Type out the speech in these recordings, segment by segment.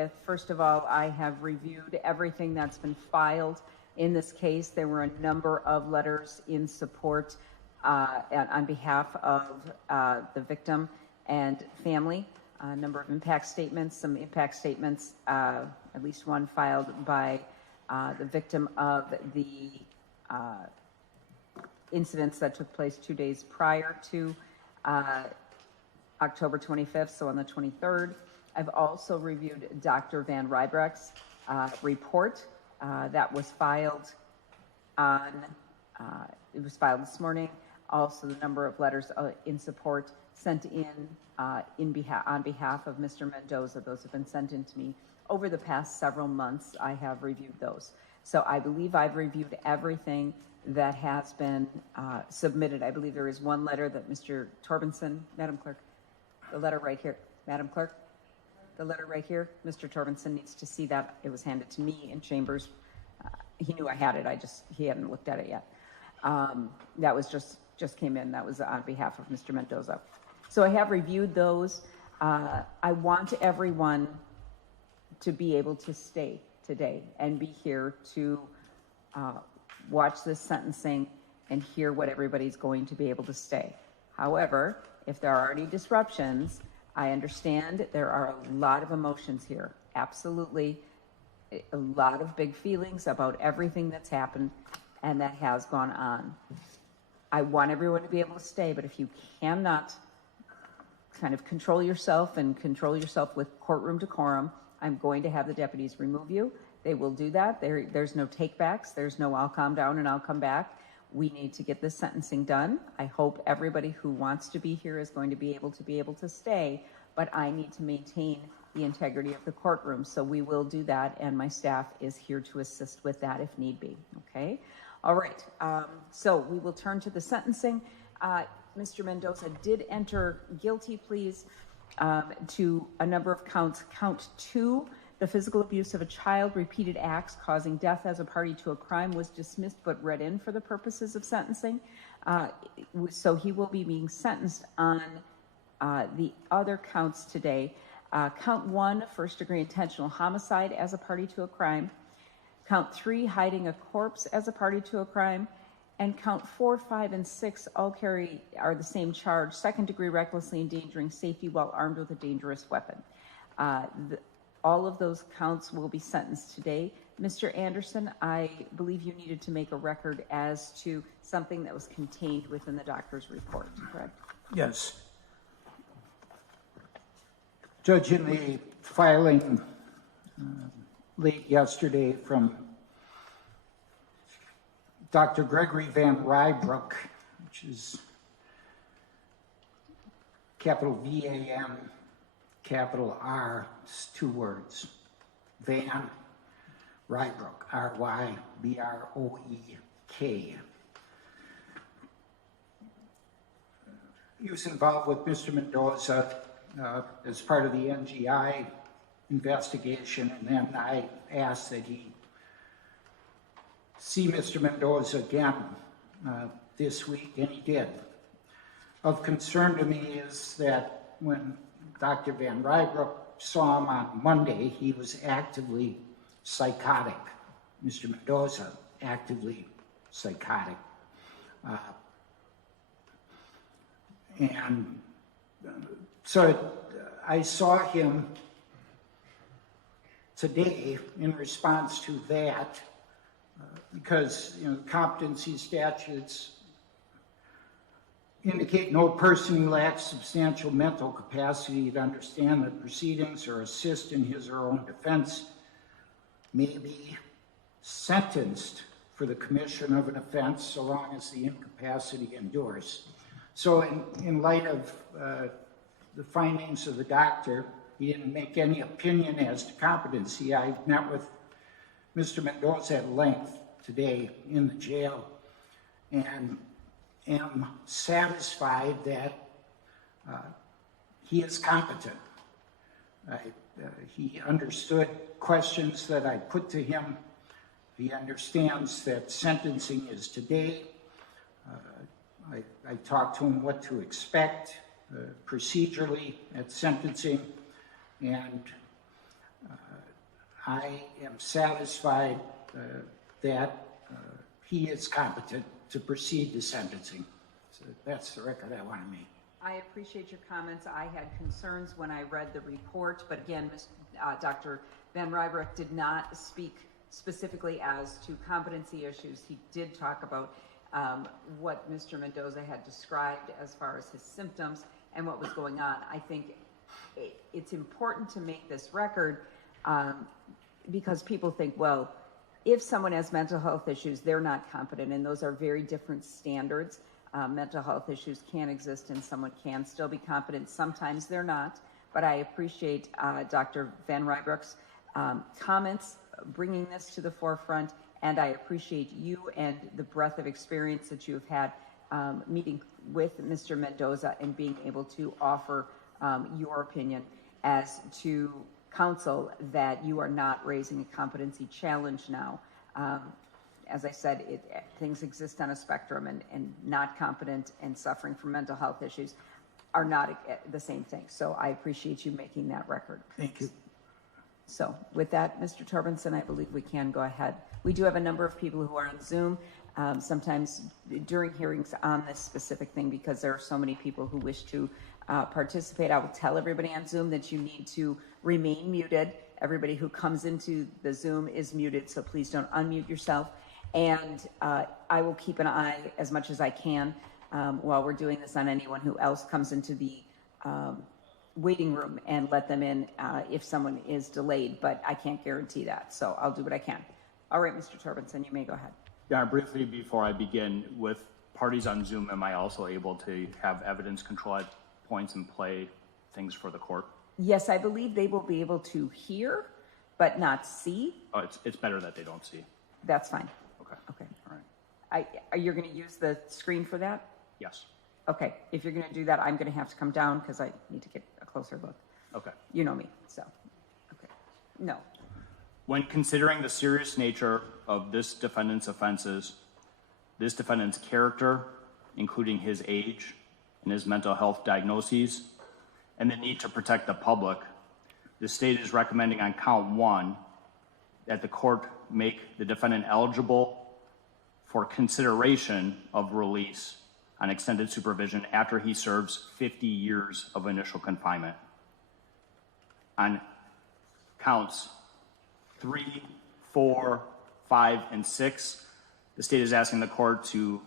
with. First of all, I have reviewed everything that's been filed in this case. There were a number of letters in support on behalf of the victim and family, a number of impact statements, some impact statements, at least one filed by the victim of the incidents that took place 2 days prior to October 25th, so on the 23rd. I've also reviewed Dr. Van Rybroek's report that was filed on, it was filed this morning. Also, the number of letters in support sent on behalf of Mr. Mendoza. Those have been sent in to me over the past several months. I have reviewed those. So I believe I've reviewed everything that has been submitted. I believe there is one letter that Mr. Torbenson, Madam Clerk, the letter right here, Madam Clerk, the letter right here, Mr. Torbenson needs to see that. It was handed to me in chambers. He knew I had it. He hadn't looked at it yet. That was just came in. That was on behalf of Mr. Mendoza. So I have reviewed those. I want everyone to be able to stay today and be here to watch this sentencing and hear what everybody's going to be able to say. However, if there are any disruptions, I understand there are a lot of emotions here. Absolutely. A lot of big feelings about everything that's happened and that has gone on. I want everyone to be able to stay, but if you cannot kind of control yourself and control yourself with courtroom decorum, I'm going to have the deputies remove you. They will do that. There's no takebacks. There's no I'll calm down and I'll come back. We need to get this sentencing done. I hope everybody who wants to be here is going to be able to stay, but I need to maintain the integrity of the courtroom. So we will do that, and my staff is here to assist with that if need be. Okay? All right. So we will turn to the sentencing. Mr. Mendoza did enter guilty pleas to a number of counts. Count 2, the physical abuse of a child, repeated acts causing death as a party to a crime, was dismissed but read in for the purposes of sentencing. So he will be being sentenced on the other counts today. Count 1, first-degree intentional homicide as a party to a crime. Count 3, hiding a corpse as a party to a crime. And count 4, 5, and 6 all are the same charge, second-degree recklessly endangering safety while armed with a dangerous weapon. All of those counts will be sentenced today. Mr. Anderson, I believe you needed to make a record as to something that was contained within the doctor's report, correct? Yes. Judge, in the filing late yesterday from Dr. Gregory Van Rybroek, which is capital V-A-N, capital R, it's 2 words, Van Rybroek, R-Y-B-R-O-E-K. He was involved with Mr. Mendoza as part of the NGI investigation, and then I asked that he see Mr. Mendoza again this week, and he did. Of concern to me is that when Dr. Van Rybroek saw him on Monday, he was actively psychotic. Mr. Mendoza, actively psychotic. And so I saw him today in response to that, because the competency statutes indicate no person who lacks substantial mental capacity to understand the proceedings or assist in his or her own defense may be sentenced for the commission of an offense so long as the incapacity endures. So in light of the findings of the doctor, he didn't make any opinion as to competency. I met with Mr. Mendoza at length today in the jail and am satisfied that he is competent. He understood questions that I put to him. He understands that sentencing is today. I talked to him what to expect procedurally at sentencing, and I am satisfied that he is competent to proceed to sentencing. So that's the record I want to make. I appreciate your comments. I had concerns when I read the report, but again, Dr. Van Rybroek did not speak specifically as to competency issues. He did talk about what Mr. Mendoza had described as far as his symptoms and what was going on. I think it's important to make this record because people think, well, if someone has mental health issues, they're not competent, and those are very different standards. Mental health issues can exist and someone can still be competent. Sometimes they're not, but I appreciate Dr. Van Rybroek's comments bringing this to the forefront, and I appreciate you and the breadth of experience that you have had meeting with Mr. Mendoza and being able to offer your opinion as to counsel that you are not raising a competency challenge now. As I said, things exist on a spectrum, and not competent and suffering from mental health issues are not the same thing. So I appreciate you making that record. Thank you. So with that, Mr. Torbenson, I believe we can go ahead. We do have a number of people who are on Zoom, sometimes during hearings on this specific thing, because there are so many people who wish to participate. I will tell everybody on Zoom that you need to remain muted. Everybody who comes into the Zoom is muted, so please don't unmute yourself. And I will keep an eye as much as I can while we're doing this on anyone who else comes into the waiting room and let them in if someone is delayed, but I can't guarantee that, so I'll do what I can. All right, Mr. Torbenson, you may go ahead. Yeah, briefly before I begin, with parties on Zoom, am I also able to have evidence control at points and play things for the court? Yes, I believe they will be able to hear, but not see. Oh, it's better that they don't see. That's fine. Okay. Okay. All right. Are you going to use the screen for that? Yes. Okay. If you're going to do that, I'm going to have to come down because I need to get a closer look. Okay. You know me, so. Okay. No. When considering the serious nature of this defendant's offenses, this defendant's character, including his age and his mental health diagnoses, and the need to protect the public, the state is recommending on count 1 that the court make the defendant eligible for consideration of release on extended supervision after he serves 50 years of initial confinement. On counts 3, 4, 5, and 6, the state is asking the court to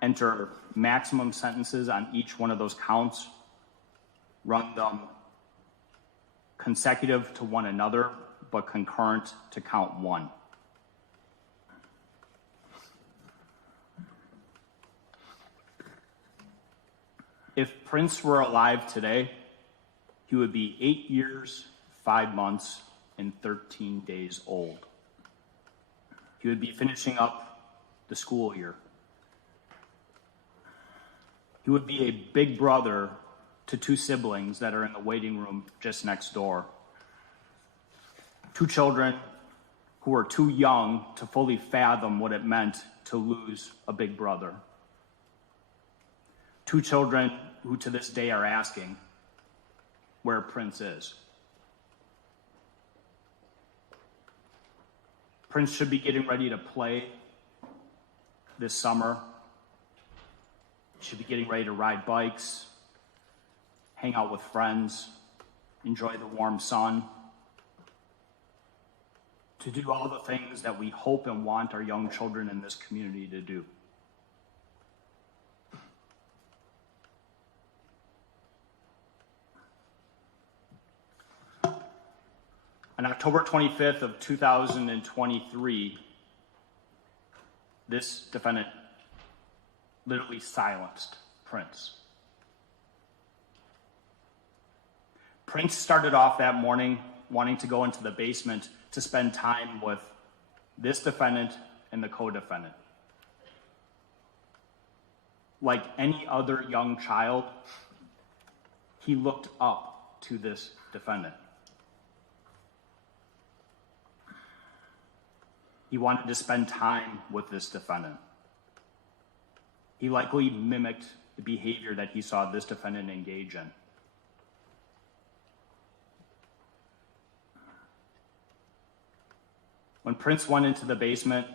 enter maximum sentences on each one of those counts, run them consecutive to one another, but concurrent to count 1. If Prince were alive today, he would be 8 years, 5 months, and 13 days old. He would be finishing up the school year. He would be a big brother to 2 siblings that are in the waiting room just next door. 2 children who are too young to fully fathom what it meant to lose a big brother. 2 children who to this day are asking where Prince is. Prince should be getting ready to play this summer. He should be getting ready to ride bikes, hang out with friends, enjoy the warm sun, to do all the things that we hope and want our young children in this community to do. On October 25th of 2023, this defendant literally silenced Prince. Prince started off that morning wanting to go into the basement to spend time with this defendant and the co-defendant. Like any other young child, he looked up to this defendant. He wanted to spend time with this defendant. He likely mimicked the behavior that he saw this defendant engage in. When Prince went into the basement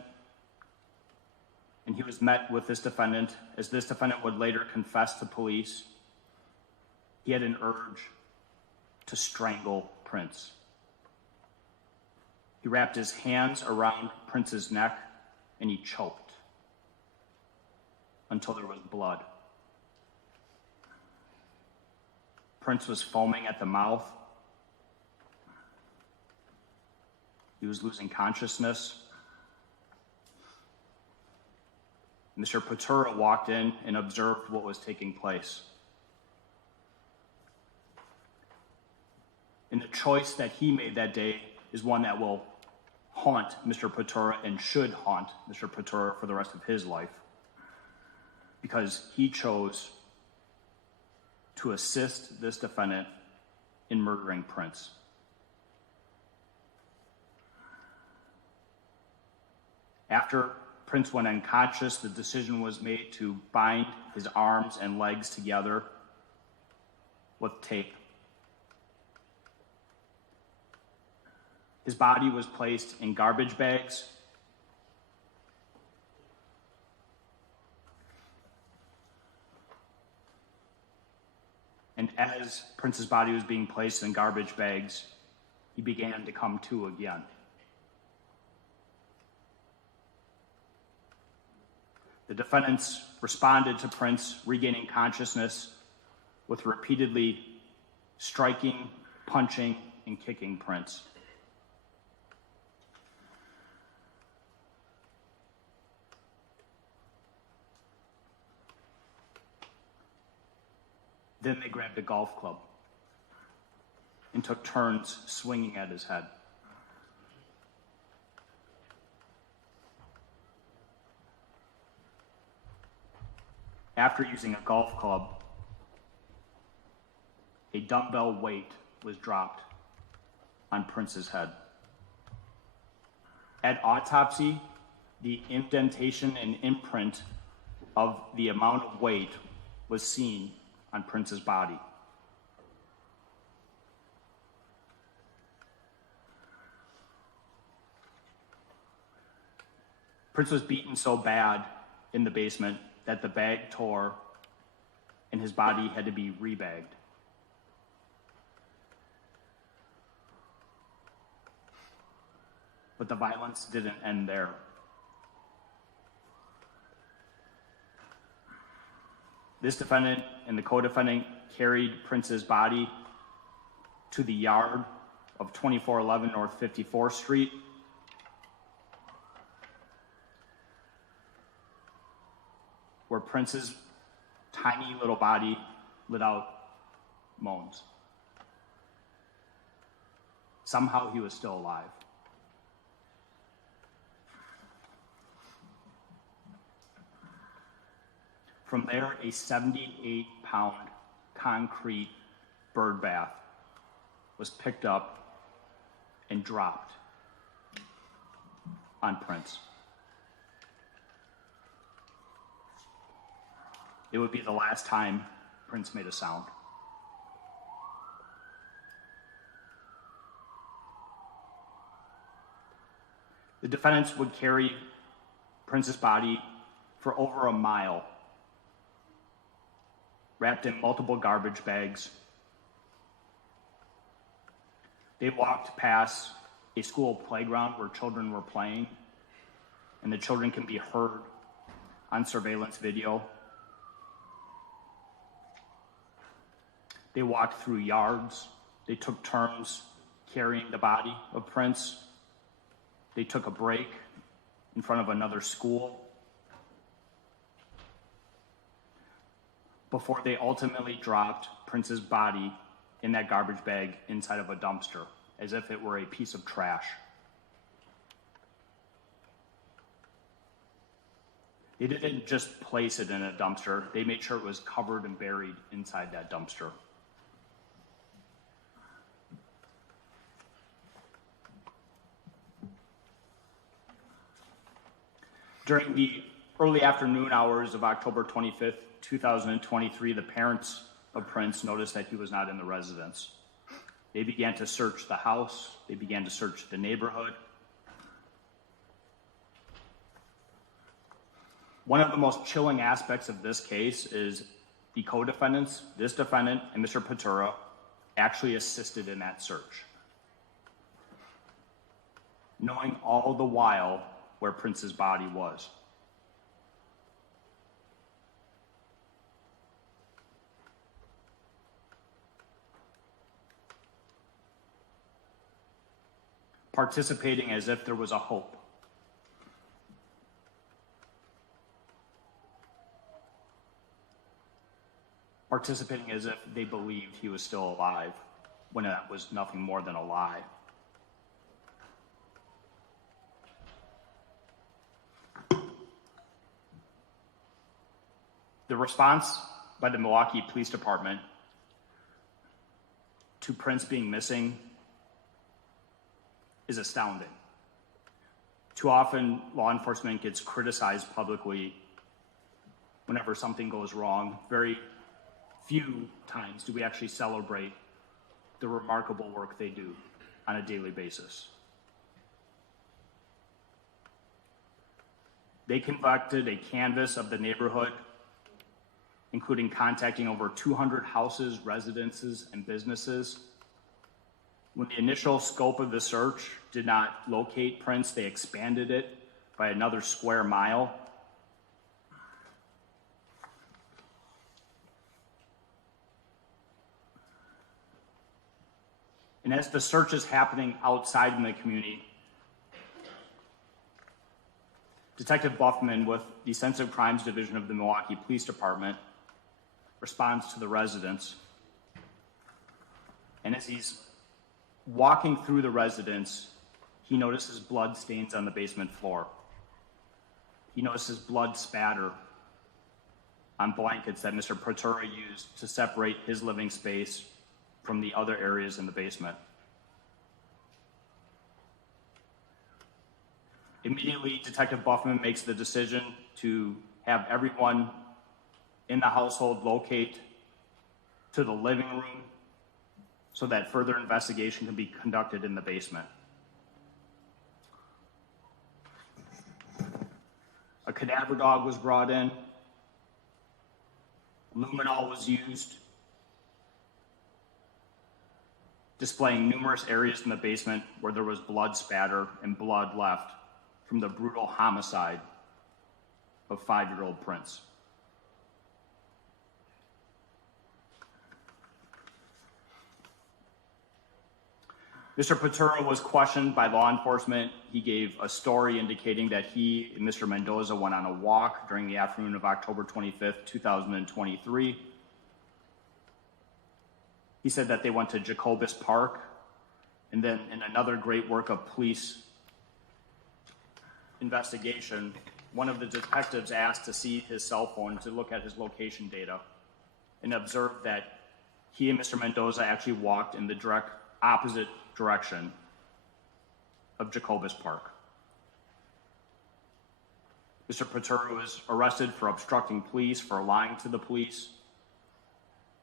and he was met with this defendant, as this defendant would later confess to police, he had an urge to strangle Prince. He wrapped his hands around Prince's neck and he choked until there was blood. Prince was foaming at the mouth. He was losing consciousness. Mr. Patura walked in and observed what was taking place. And the choice that he made that day is one that will haunt Mr. Patura and should haunt Mr. Patura for the rest of his life, because he chose to assist this defendant in murdering Prince. After Prince went unconscious, the decision was made to bind his arms and legs together with tape. His body was placed in garbage bags. And as Prince's body was being placed in garbage bags, he began to come to again. The defendants responded to Prince regaining consciousness with repeatedly striking, punching, and kicking Prince. Then they grabbed a golf club and took turns swinging at his head. After using a golf club, a dumbbell weight was dropped on Prince's head. At autopsy, the indentation and imprint of the amount of weight was seen on Prince's body. Prince was beaten so bad in the basement that the bag tore and his body had to be rebagged. But the violence didn't end there. This defendant and the co-defendant carried Prince's body to the yard of 2411 North 54th Street, where Prince's tiny little body let out moans. Somehow he was still alive. From there, a 78-pound concrete bird bath was picked up and dropped on Prince. It would be the last time Prince made a sound. The defendants would carry Prince's body for over a mile, wrapped in multiple garbage bags. They walked past a school playground where children were playing, and the children can be heard on surveillance video. They walked through yards. They took turns carrying the body of Prince. They took a break in front of another school before they ultimately dropped Prince's body in that garbage bag inside of a dumpster, as if it were a piece of trash. They didn't just place it in a dumpster, they made sure it was covered and buried inside that dumpster. During the early afternoon hours of October 25th, 2023, the parents of Prince noticed that he was not in the residence. They began to search the house. They began to search the neighborhood. One of the most chilling aspects of this case is the co-defendants, this defendant and Mr. Patura, actually assisted in that search, knowing all the while where Prince's body was. Participating as if there was a hope. Participating as if they believed he was still alive, when that was nothing more than a lie. The response by the Milwaukee Police Department to Prince being missing is astounding. Too often, law enforcement gets criticized publicly whenever something goes wrong. Very few times do we actually celebrate the remarkable work they do on a daily basis. They conducted a canvass of the neighborhood, including contacting over 200 houses, residences, and businesses. When the initial scope of the search did not locate Prince, they expanded it by another square mile. And as the search is happening outside in the community, Detective Buffman with the Sensitive Crimes Division of the Milwaukee Police Department responds to the residents. And as he's walking through the residence, he notices blood stains on the basement floor. He notices blood spatter on blankets that Mr. Patura used to separate his living space from the other areas in the basement. Immediately, Detective Buffman makes the decision to have everyone in the household locate to the living room so that further investigation can be conducted in the basement. A cadaver dog was brought in. Luminol was used, displaying numerous areas in the basement where there was blood spatter and blood left from the brutal homicide of 5-year-old Prince. Mr. Patura was questioned by law enforcement. He gave a story indicating that he and Mr. Mendoza went on a walk during the afternoon of October 25th, 2023. He said that they went to Jacobus Park, and then in another great work of police investigation, one of the detectives asked to see his cell phone to look at his location data and observed that he and Mr. Mendoza actually walked in the direct opposite direction of Jacobus Park. Mr. Patura was arrested for obstructing police, for lying to the police,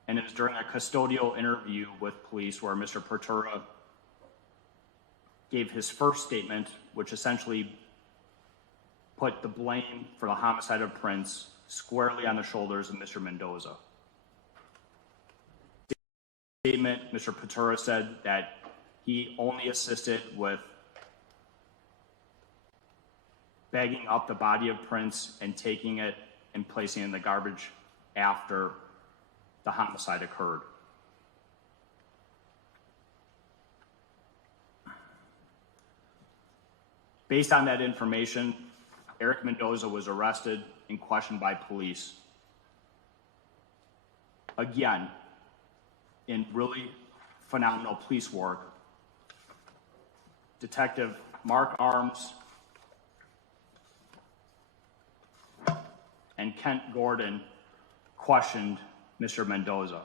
and it was during a custodial interview with police where Mr. Patura gave his first statement, which essentially put the blame for the homicide of Prince squarely on the shoulders of Mr. Mendoza. Statement, Mr. Patura said that he only assisted with bagging up the body of Prince and taking it and placing it in the garbage after the homicide occurred. Based on that information, Erik Mendoza was arrested and questioned by police. Again, in really phenomenal police work, Detective Mark Arms and Kent Gordon questioned Mr. Mendoza.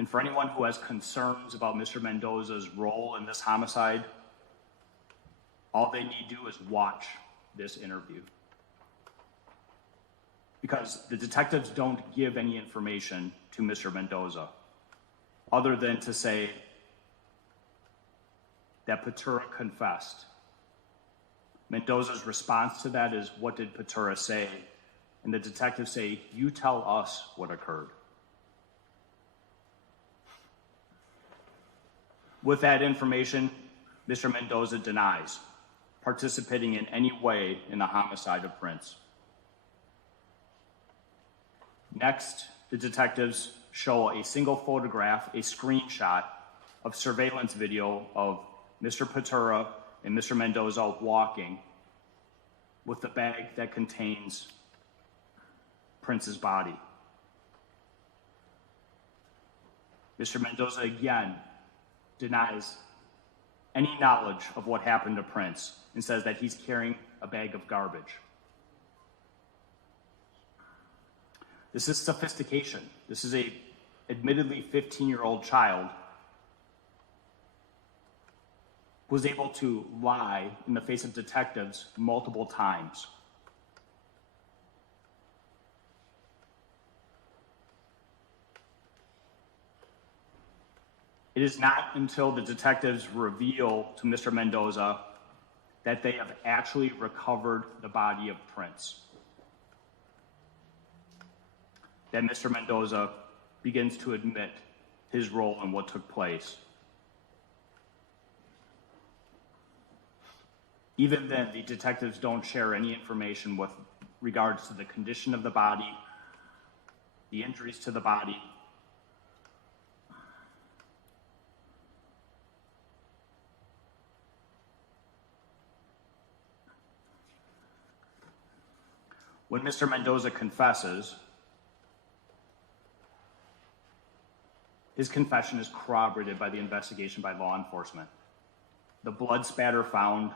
And for anyone who has concerns about Mr. Mendoza's role in this homicide, all they need to do is watch this interview. Because the detectives don't give any information to Mr. Mendoza other than to say that Patura confessed Mendoza's response to that is, "What did Patura say?" And the detectives say, "You tell us what occurred." With that information, Mr. Mendoza denies participating in any way in the homicide of Prince. Next, the detectives show a single photograph, a screenshot of surveillance video of Mr. Patura and Mr. Mendoza walking with the bag that contains Prince's body. Mr. Mendoza again denies any knowledge of what happened to Prince and says that he's carrying a bag of garbage. This is sophistication. This is a admittedly 15-year-old child who was able to lie in the face of detectives multiple times. It is not until the detectives reveal to Mr. Mendoza that they have actually recovered the body of Prince that Mr. Mendoza begins to admit his role in what took place. Even then, the detectives don't share any information with regards to the condition of the body, the injuries to the body, when Mr. Mendoza confesses, his confession is corroborated by the investigation by law enforcement. The blood spatter found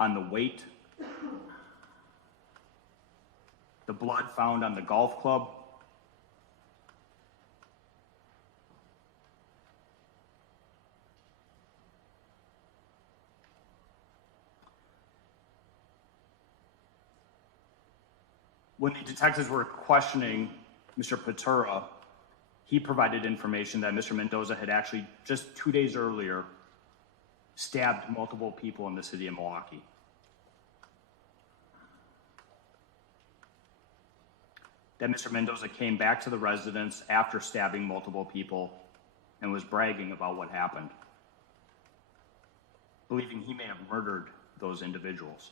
on the weight, the blood found on the golf club, when the detectives were questioning Mr. Patura, he provided information that Mr. Mendoza had actually just 2 days earlier stabbed multiple people in the city of Milwaukee. That Mr. Mendoza came back to the residence after stabbing multiple people and was bragging about what happened, believing he may have murdered those individuals.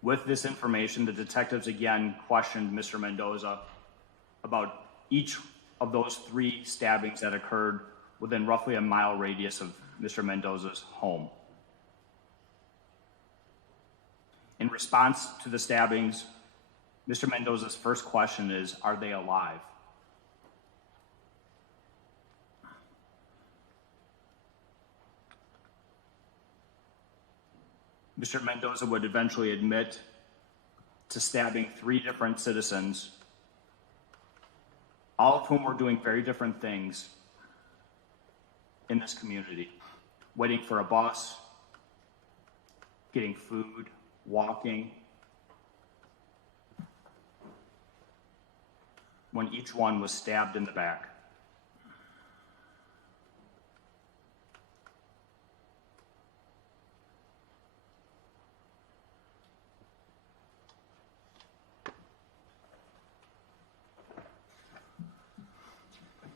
With this information, the detectives again questioned Mr. Mendoza about each of those 3 stabbings that occurred within roughly a mile radius of Mr. Mendoza's home. In response to the stabbings, Mr. Mendoza's first question is, are they alive? Mr. Mendoza would eventually admit to stabbing 3 different citizens, all of whom were doing very different things in this community, waiting for a bus, getting food, walking, when each one was stabbed in the back.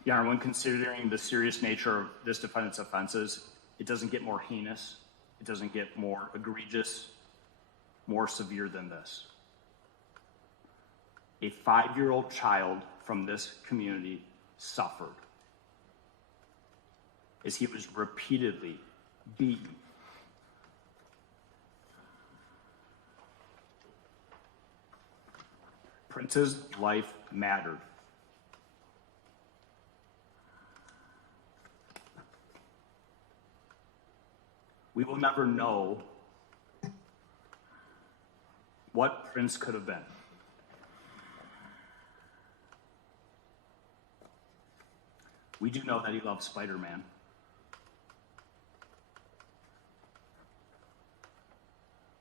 Your Honor, when considering the serious nature of this defendant's offenses, it doesn't get more heinous, it doesn't get more egregious, more severe than this. A 5-year-old child from this community suffered as he was repeatedly beaten, Prince's life mattered. We will never know what Prince could have been. We do know that he loved Spider-Man.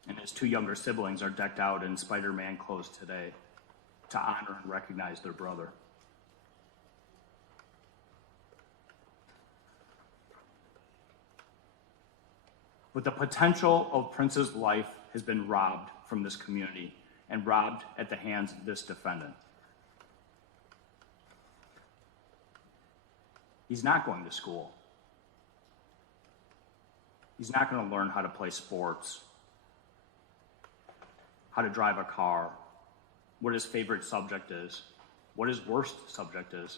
And his 2 younger siblings are decked out in Spider-Man clothes today to honor and recognize their brother. But the potential of Prince's life has been robbed from this community and robbed at the hands of this defendant. He's not going to school. He's not going to learn how to play sports, how to drive a car, what his favorite subject is, what his worst subject is.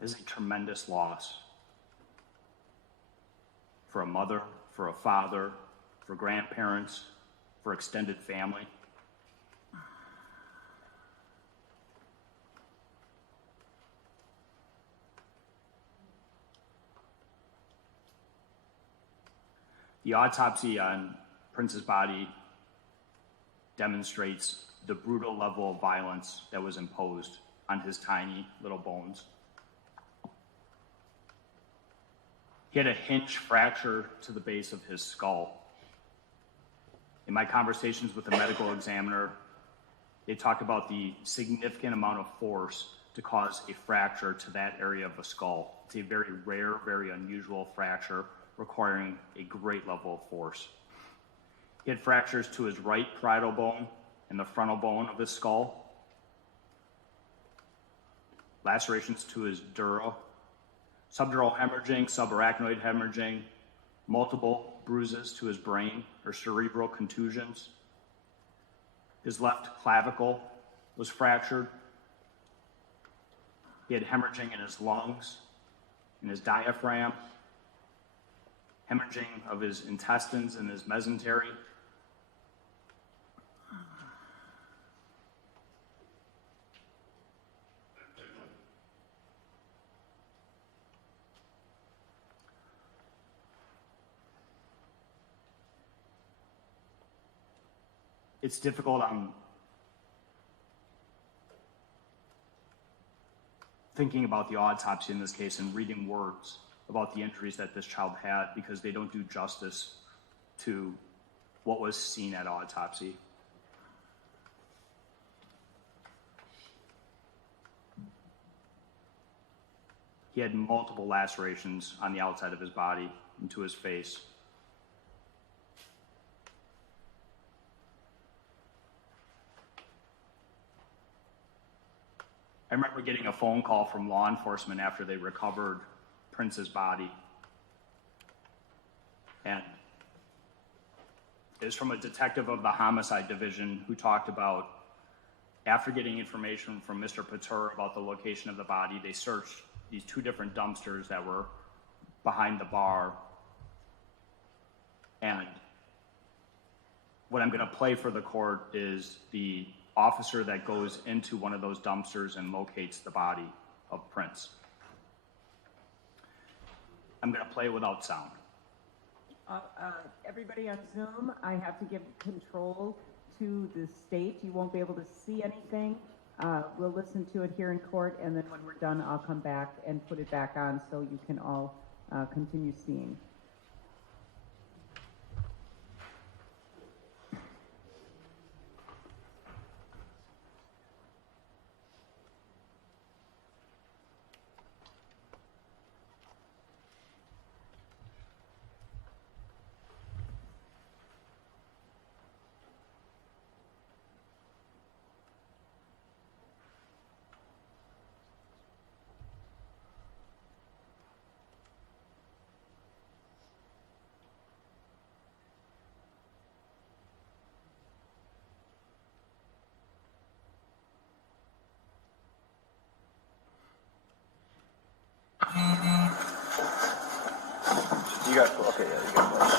It is a tremendous loss for a mother, for a father, for grandparents, for extended family. The autopsy on Prince's body demonstrates the brutal level of violence that was imposed on his tiny little bones. He had a hinge fracture to the base of his skull. In my conversations with the medical examiner, they talked about the significant amount of force to cause a fracture to that area of the skull. It's a very rare, very unusual fracture requiring a great level of force. He had fractures to his right parietal bone and the frontal bone of his skull, lacerations to his dura, subdural hemorrhaging, subarachnoid hemorrhaging, multiple bruises to his brain or cerebral contusions. His left clavicle was fractured. He had hemorrhaging in his lungs, in his diaphragm, hemorrhaging of his intestines and his mesentery. It's difficult. I'm thinking about the autopsy in this case and reading words about the injuries that this child had because they don't do justice to what was seen at autopsy. He had multiple lacerations on the outside of his body and to his face. I remember getting a phone call from law enforcement after they recovered Prince's body. And it was from a detective of the Homicide Division who talked about, after getting information from Mr. Pater about the location of the body, they searched these two different dumpsters that were behind the bar. And what I'm going to play for the court is the officer that goes into one of those dumpsters and locates the body of Prince. I'm going to play without sound. Everybody on Zoom, I have to give control to the state. You won't be able to see anything. We'll listen to it here in court, and then when we're done, I'll come back and put it back on so you can all continue seeing. You got, okay, yeah, you got it.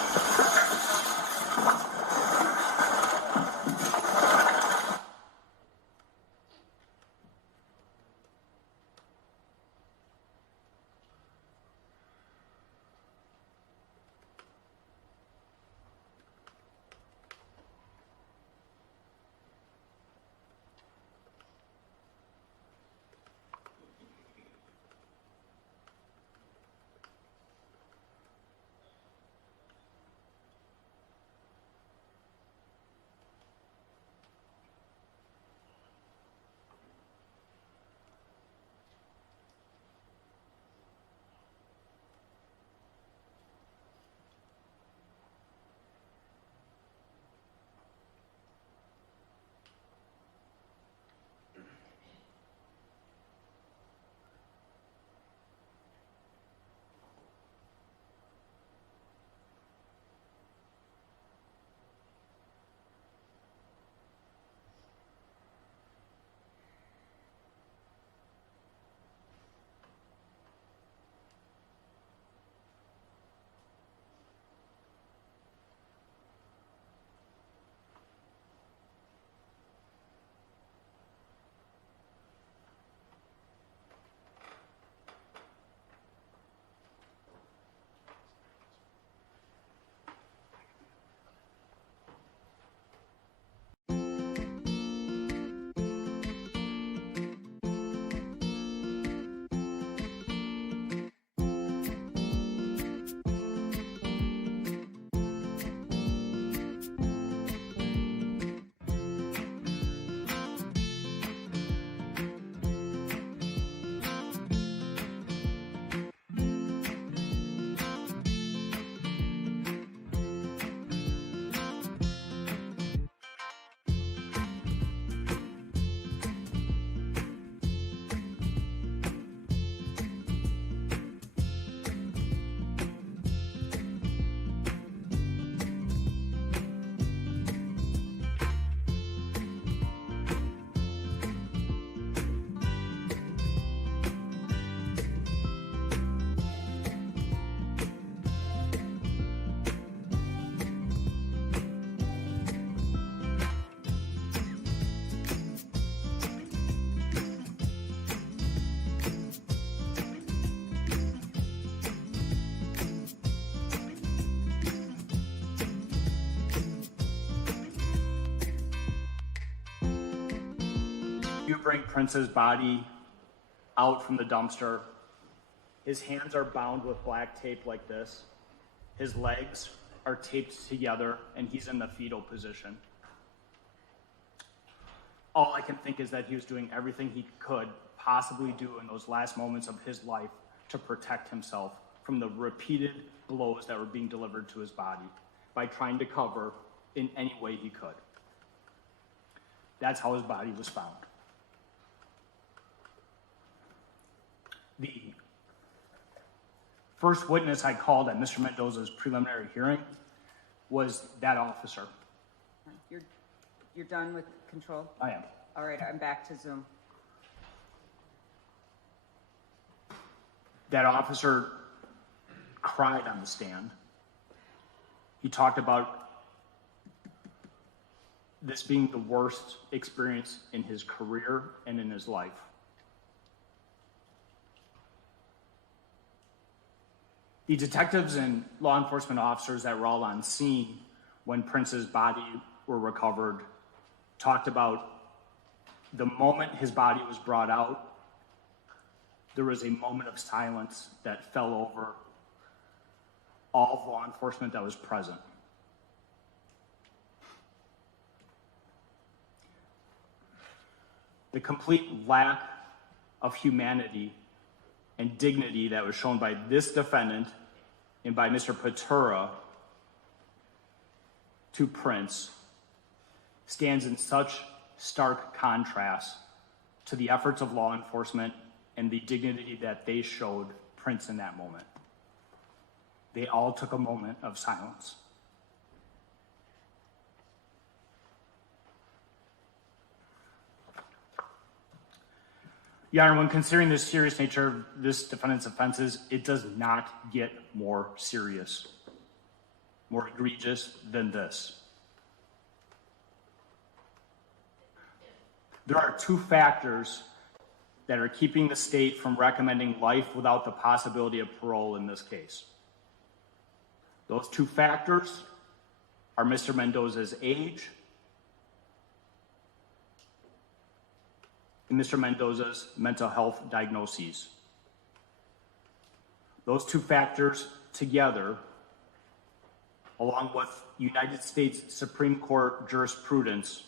bring Prince's body out from the dumpster. His hands are bound with black tape like this. His legs are taped together, and he's in the fetal position. All I can think is that he was doing everything he could possibly do in those last moments of his life to protect himself from the repeated blows that were being delivered to his body by trying to cover in any way he could. That's how his body was found. The first witness I called at Mr. Mendoza's preliminary hearing was that officer. You're done with control? I am. All right, I'm back to Zoom. That officer cried on the stand. He talked about this being the worst experience in his career and in his life. The detectives and law enforcement officers that were all on scene when Prince's body were recovered talked about the moment his body was brought out, there was a moment of silence that fell over all of law enforcement that was present. The complete lack of humanity and dignity that was shown by this defendant and by Mr. Patura to Prince stands in such stark contrast to the efforts of law enforcement and the dignity that they showed Prince in that moment. They all took a moment of silence. Your Honor, when considering the serious nature of this defendant's offenses, it does not get more serious, more egregious than this. There are two factors that are keeping the state from recommending life without the possibility of parole in this case. Those two factors are Mr. Mendoza's age and Mr. Mendoza's mental health diagnoses. Those two factors together, along with United States Supreme Court jurisprudence,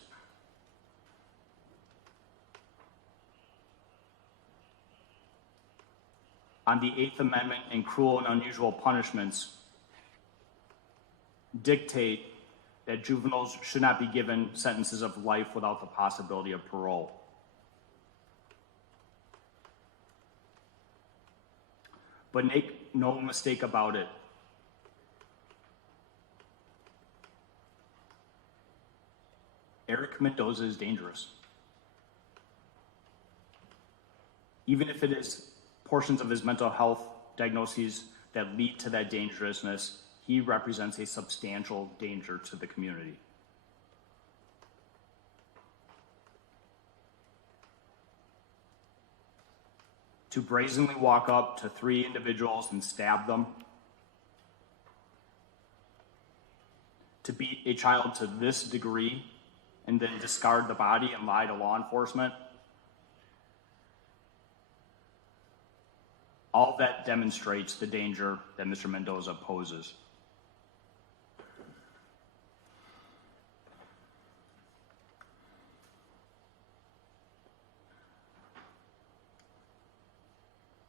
on the Eighth Amendment and cruel and unusual punishments, dictate that juveniles should not be given sentences of life without the possibility of parole. But make no mistake about it, Erik Mendoza is dangerous. Even if it is portions of his mental health diagnoses that lead to that dangerousness, he represents a substantial danger to the community. To brazenly walk up to 3 individuals and stab them, to beat a child to this degree and then discard the body and lie to law enforcement, all that demonstrates the danger that Mr. Mendoza poses.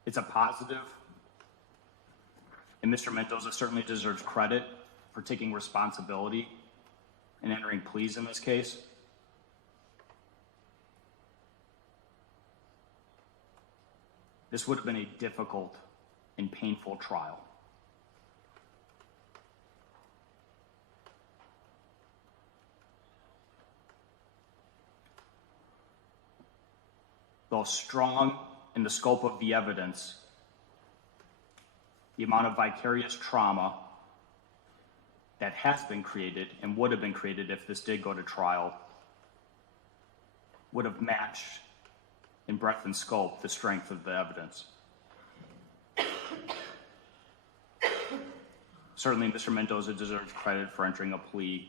It's a positive, and Mr. Mendoza certainly deserves credit for taking responsibility and entering pleas in this case. This would have been a difficult and painful trial. Though strong in the scope of the evidence, the amount of vicarious trauma that has been created and would have been created if this did go to trial would have matched in breadth and scope the strength of the evidence. Certainly, Mr. Mendoza deserves credit for entering a plea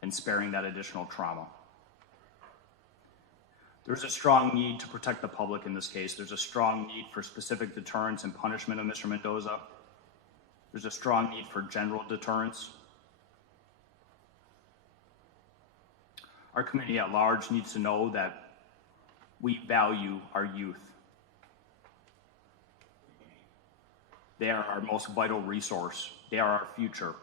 and sparing that additional trauma. There's a strong need to protect the public in this case. There's a strong need for specific deterrence and punishment of Mr. Mendoza. There's a strong need for general deterrence. Our community at large needs to know that we value our youth. They are our most vital resource. They are our future.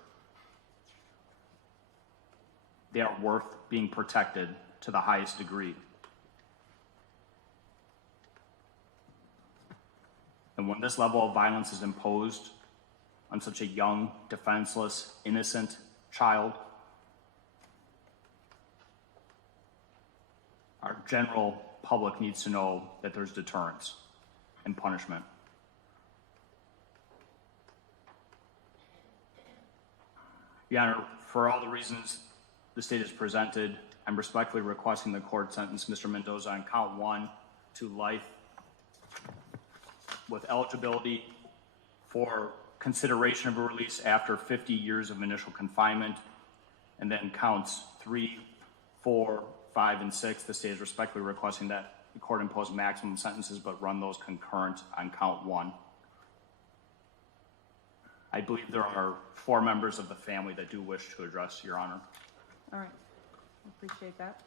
They are worth being protected to the highest degree. And when this level of violence is imposed on such a young, defenseless, innocent child, our general public needs to know that there's deterrence and punishment. Your Honor, for all the reasons the state has presented, I'm respectfully requesting the court sentence Mr. Mendoza on count 1 to life with eligibility for consideration of a release after 50 years of initial confinement, and then counts 3, 4, 5, and 6. The state is respectfully requesting that the court impose maximum sentences but run those concurrent on count 1. I believe there are 4 members of the family that do wish to address Your Honor. All right, I appreciate that.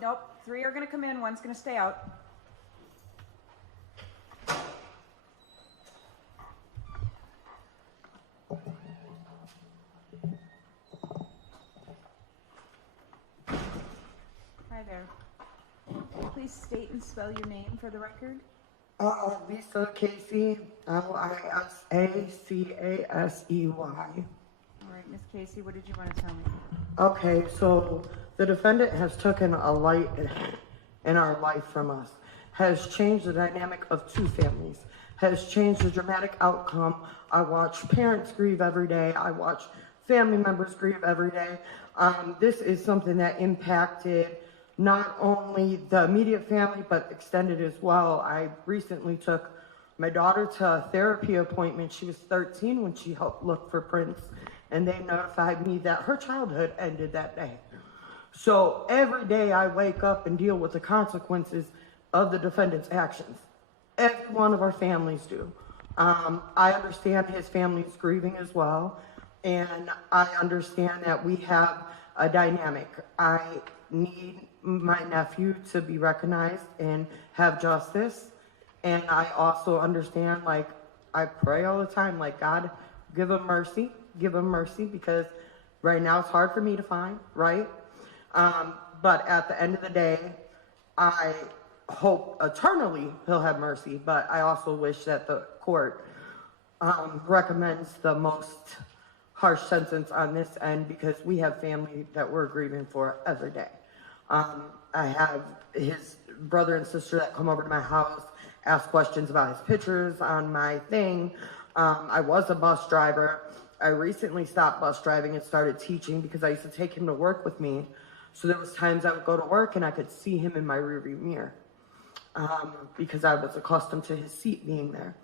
Nope. 3 are going to come in, 1's going to stay out. Hi there. Please state and spell your name for the record. Lisa Casey, Lisacasey. All right, Miss Casey, what did you want to tell me? Okay, so the defendant has taken a light in our life from us, has changed the dynamic of 2 families, has changed the dramatic outcome. I watch parents grieve every day. I watch family members grieve every day. This is something that impacted not only the immediate family, but extended as well. I recently took my daughter to a therapy appointment. She was 13 when she helped look for prints, and they notified me that her childhood ended that day. So every day I wake up and deal with the consequences of the defendant's actions. Every one of our families do. I understand his family is grieving as well, and I understand that we have a dynamic. I need my nephew to be recognized and have justice, and I also understand, like, I pray all the time, like, God, give him mercy, because right now it's hard for me to find, right? But at the end of the day, I hope eternally he'll have mercy, but I also wish that the court recommends the most harsh sentence on this end, because we have family that we're grieving for every day. I have his brother and sister that come over to my house, ask questions about his pictures on my thing. I was a bus driver. I recently stopped bus driving and started teaching because I used to take him to work with me. So there was times I would go to work and I could see him in my rearview mirror because I was accustomed to his seat being there.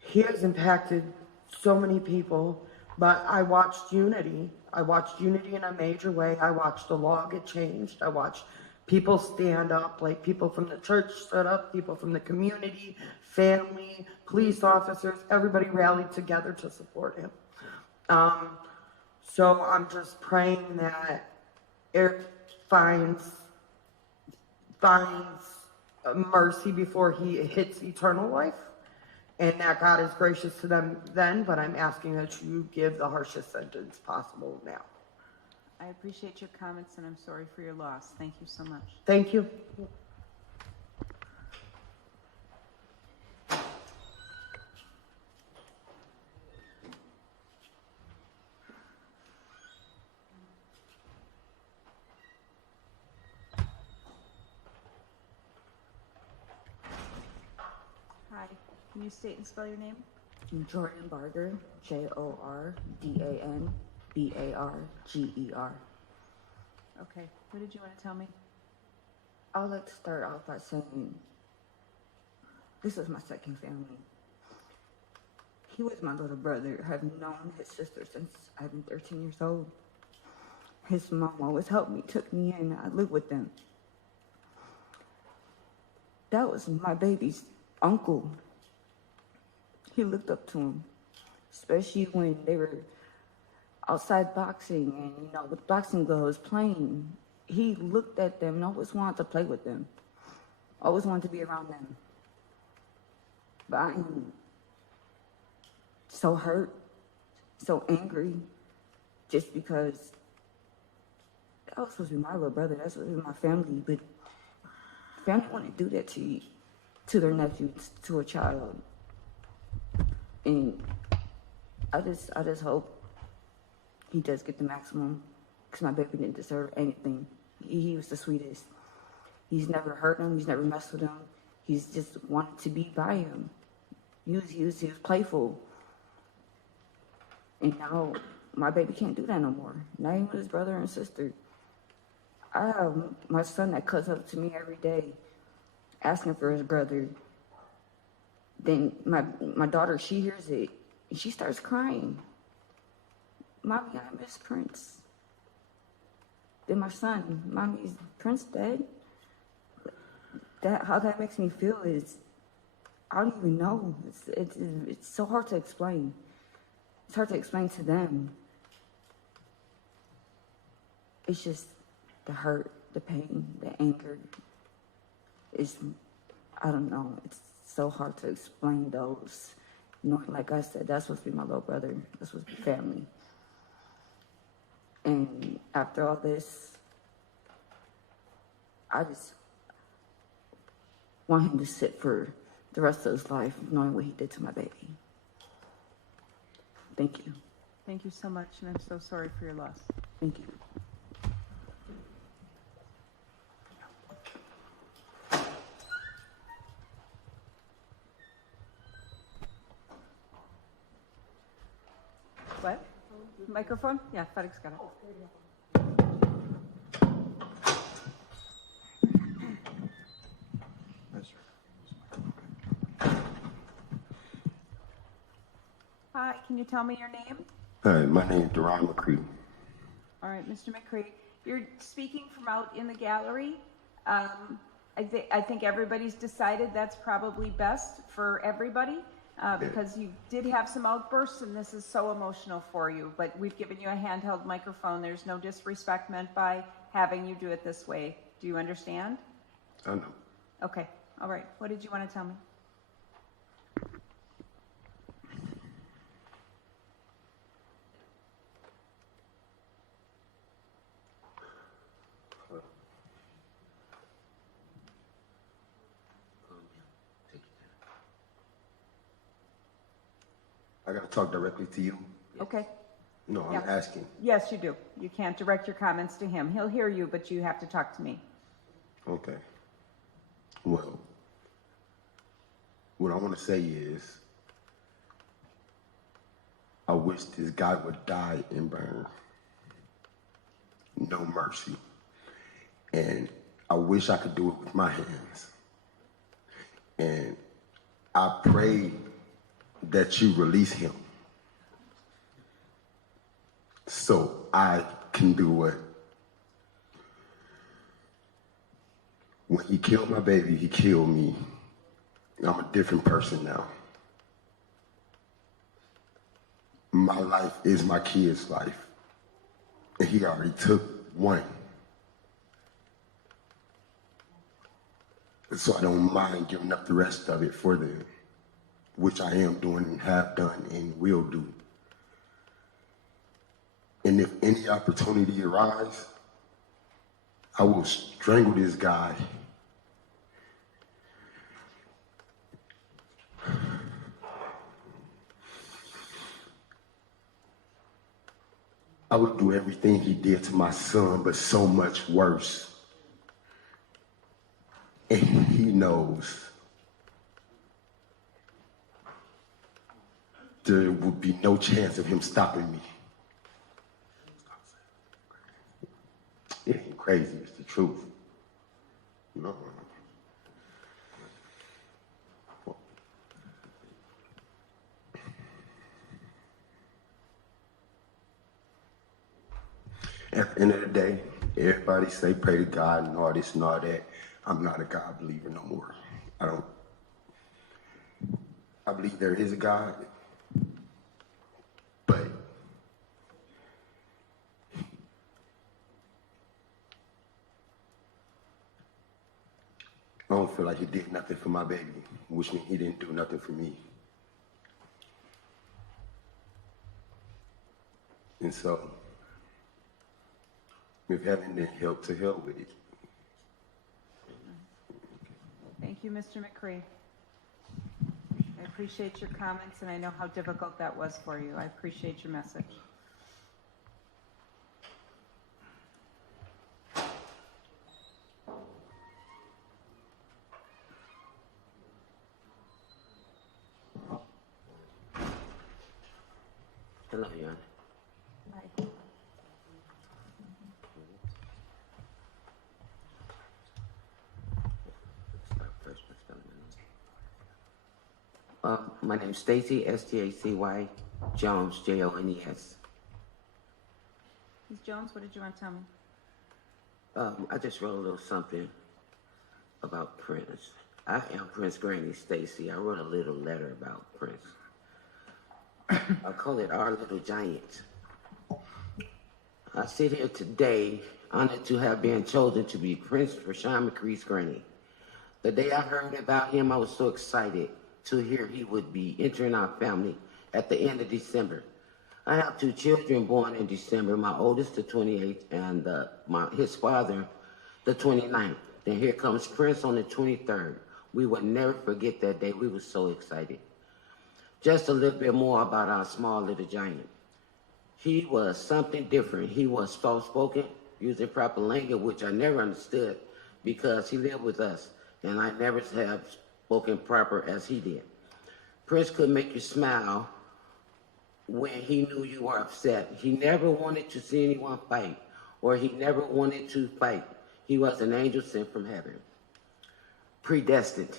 He has impacted so many people, but I watched unity. I watched unity in a major way. I watched the law get changed. I watched people stand up, like people from the church stood up, people from the community, family, police officers, everybody rallied together to support him. So I'm just praying that Erik finds mercy before he hits eternal life, and that God is gracious to them then, but I'm asking that you give the harshest sentence possible now. I appreciate your comments, and I'm sorry for your loss. Thank you so much. Thank you. Hi, can you state and spell your name? Jordan Barger, JordanBarger. Okay, what did you want to tell me? I would like to start off by saying This is my second family. He was my little brother. I've known his sister since I've been 13 years old. His mom always helped me, took me in. I lived with them. That was my baby's uncle. He looked up to him, especially when they were outside boxing and, you know, with boxing gloves playing. He looked at them and always wanted to play with them. Always wanted to be around them. But I am so hurt, so angry, just because that was supposed to be my little brother. That's supposed to be my family. But family wouldn't do that to their nephew, to a child. And I just hope he does get the maximum, because my baby didn't deserve anything. He was the sweetest. He's never hurt him. He's never messed with him. He's just wanted to be by him. He was playful. And now my baby can't do that no more. Not even with his brother and sister. I have my son that comes up to me every day asking for his brother. Then my daughter, she hears it and she starts crying. Mommy, I miss Prince. Then my son, Mommy, is Prince dead? How that makes me feel is, I don't even know. It's so hard to explain. It's hard to explain to them. It's just the hurt, the pain, the anger. I don't know. It's so hard to explain those. You know, like I said, that's supposed to be my little brother. That's supposed to be family. And after all this, I just want him to sit for the rest of his life knowing what he did to my baby. Thank you. Thank you so much, and I'm so sorry for your loss. Thank you. What? Microphone? Yeah, Fedek's got it. Hi, can you tell me your name? Hi, my name is McCree. All right, Mr. McCree, you're speaking from out in the gallery. I think everybody's decided that's probably best for everybody because you did have some outbursts and this is so emotional for you, but we've given you a handheld microphone. There's no disrespect meant by having you do it this way. Do you understand? I know. Okay, all right. What did you want to tell me? I gotta talk directly to you. Okay. No, I'm Yeah. asking. Yes, you do. You can't direct your comments to him. He'll hear you, but you have to talk to me. Okay. Well, what I want to say is, I wish this guy would die and burn. No mercy. And I wish I could do it with my hands. And I pray that you release him so I can do it. When he killed my baby, he killed me. I'm a different person now. My life is my kid's life. And he already took one. So I don't mind giving up the rest of it for them, which I am doing and have done and will do. And if any opportunity arises, I will strangle this guy. I would do everything he did to my son, but so much worse. And he knows. There would be no chance of him stopping me. It ain't crazy, it's the truth. No. At the end of the day, everybody say pray to God and all this and all that. I'm not a God believer no more. I believe there is a God, but I don't feel like he did nothing for my baby, which means he didn't do nothing for me. And so, if heaven didn't help, to hell with it. Thank you, Mr. McCree. I appreciate your comments, and I know how difficult that was for you. I appreciate your message. Hello, Jan. Bye. My name's Stacy, S-T-A-C-Y, Jones, J-O-N-E-S. Ms. Jones, what did you want to tell me? I just wrote a little something about Prince. I am Prince Granny Stacy. I wrote a little letter about Prince. I call it Our Little Giant. I sit here today honored to have been chosen to be Prince Rashawn McCree's granny. The day I heard about him, I was so excited to hear he would be entering our family at the end of December. I have 2 children born in December, my oldest the 28th and his father the 29th. Then here comes Prince on the 23rd. We will never forget that day. We were so excited. Just a little bit more about our small little giant. He was something different. He was soft-spoken, using proper language, which I never understood because he lived with us, and I never have spoken proper as he did. Prince could make you smile when he knew you were upset. He never wanted to see anyone fight, or he never wanted to fight. He was an angel sent from heaven. Predestined.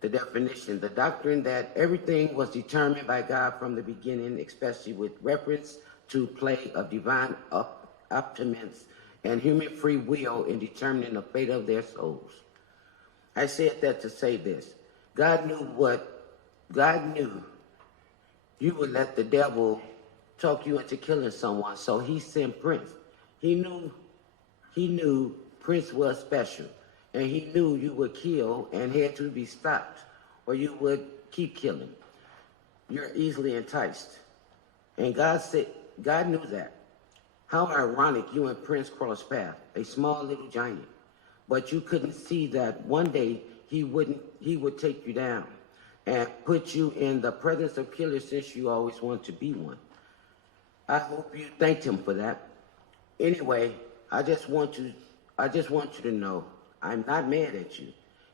The definition, the doctrine that everything was determined by God from the beginning, especially with reference to play of divine optiments and human free will in determining the fate of their souls. I said that to say this. God knew you would let the devil talk you into killing someone, so he sent Prince. He knew Prince was special, and he knew you would kill and had to be stopped, or you would keep killing. You're easily enticed. And God knew that. How ironic you and Prince crossed paths, a small little giant. But you couldn't see that one day he would take you down and put you in the presence of killers since you always wanted to be one. I hope you thanked him for that. Anyway, I just want you to know I'm not mad at you,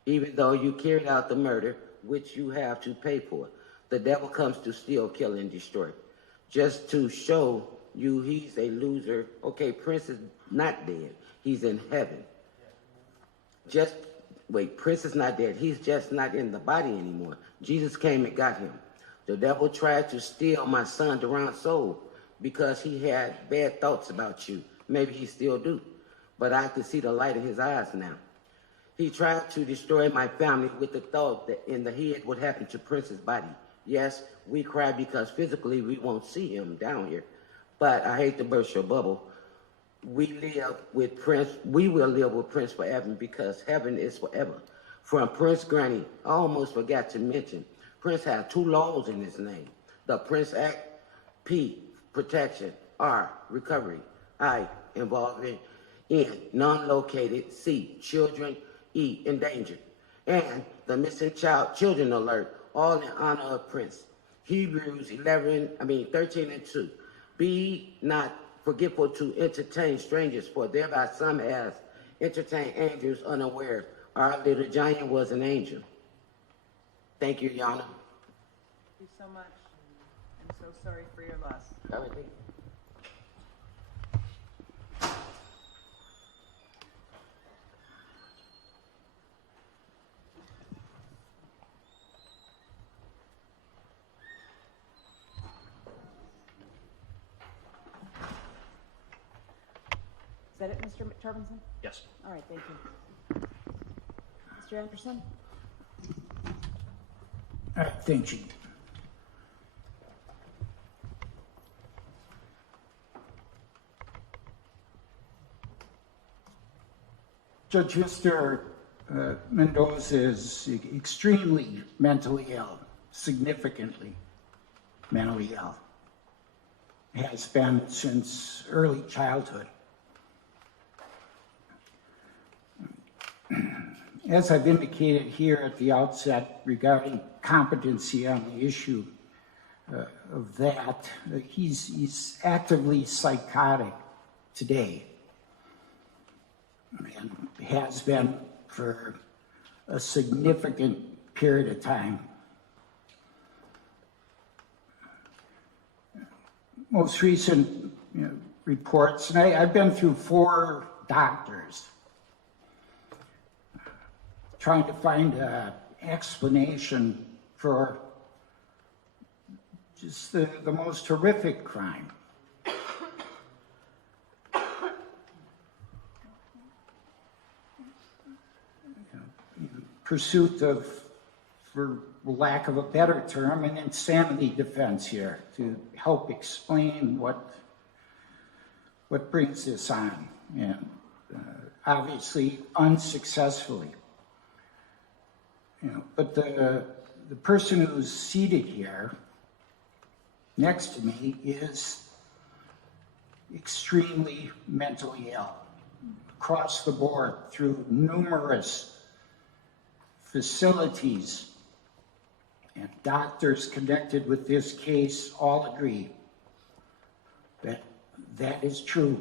even though you carried out the murder, which you have to pay for. The devil comes to steal, kill, and destroy. Just to show you he's a loser. Okay, Prince is not dead. He's in heaven. Prince is not dead. He's just not in the body anymore. Jesus came and got him. The devil tried to steal my son, Duran's soul, because he had bad thoughts about you. Maybe he still do. But I can see the light in his eyes now. He tried to destroy my family with the thought that in the head what happened to Prince's body. Yes, we cry because physically we won't see him down here. But I hate to burst your bubble. We live with Prince. We will live with Prince forever because heaven is forever. From Prince Granny, I almost forgot to mention, Prince has 2 laws in his name. The Prince Act, P, protection, R, recovery, I, involvement, N, non-located, C, children, E, endangered, and the missing children alert, all in honor of Prince. Hebrews 13:2. Be not forgetful to entertain strangers, for thereby some has entertained angels unaware. Our little giant was an angel. Thank you, Yana. Thank you so much. I'm so sorry for your loss. that it, Mr. Torbenson? Yes. All right, thank you. Mr. Anderson? All right, thank you. Judge, Mr. Mendoza is extremely mentally ill, significantly mentally ill. Has been since early childhood. As I've indicated here at the outset regarding competency on the issue of that, he's actively psychotic today and has been for a significant period of time. Most recent reports, and I've been through 4 doctors trying to find an explanation for just the most horrific crime. In pursuit of, for lack of a better term, an insanity defense here to help explain what brings this on, and obviously unsuccessfully. But the person who's seated here next to me is extremely mentally ill across the board through numerous facilities, and doctors connected with this case all agree that that is true.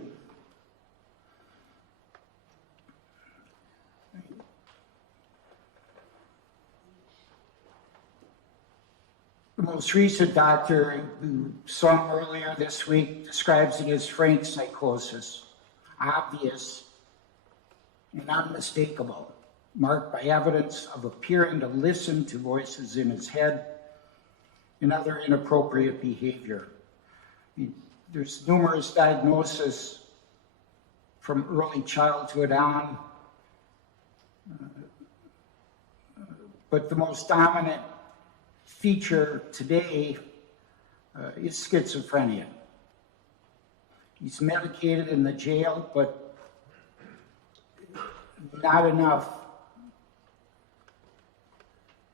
The most recent doctor who saw him earlier this week describes it as frank psychosis, obvious and unmistakable, marked by evidence of appearing to listen to voices in his head and other inappropriate behavior. There's numerous diagnoses from early childhood on, but the most dominant feature today is schizophrenia. He's medicated in the jail, but not enough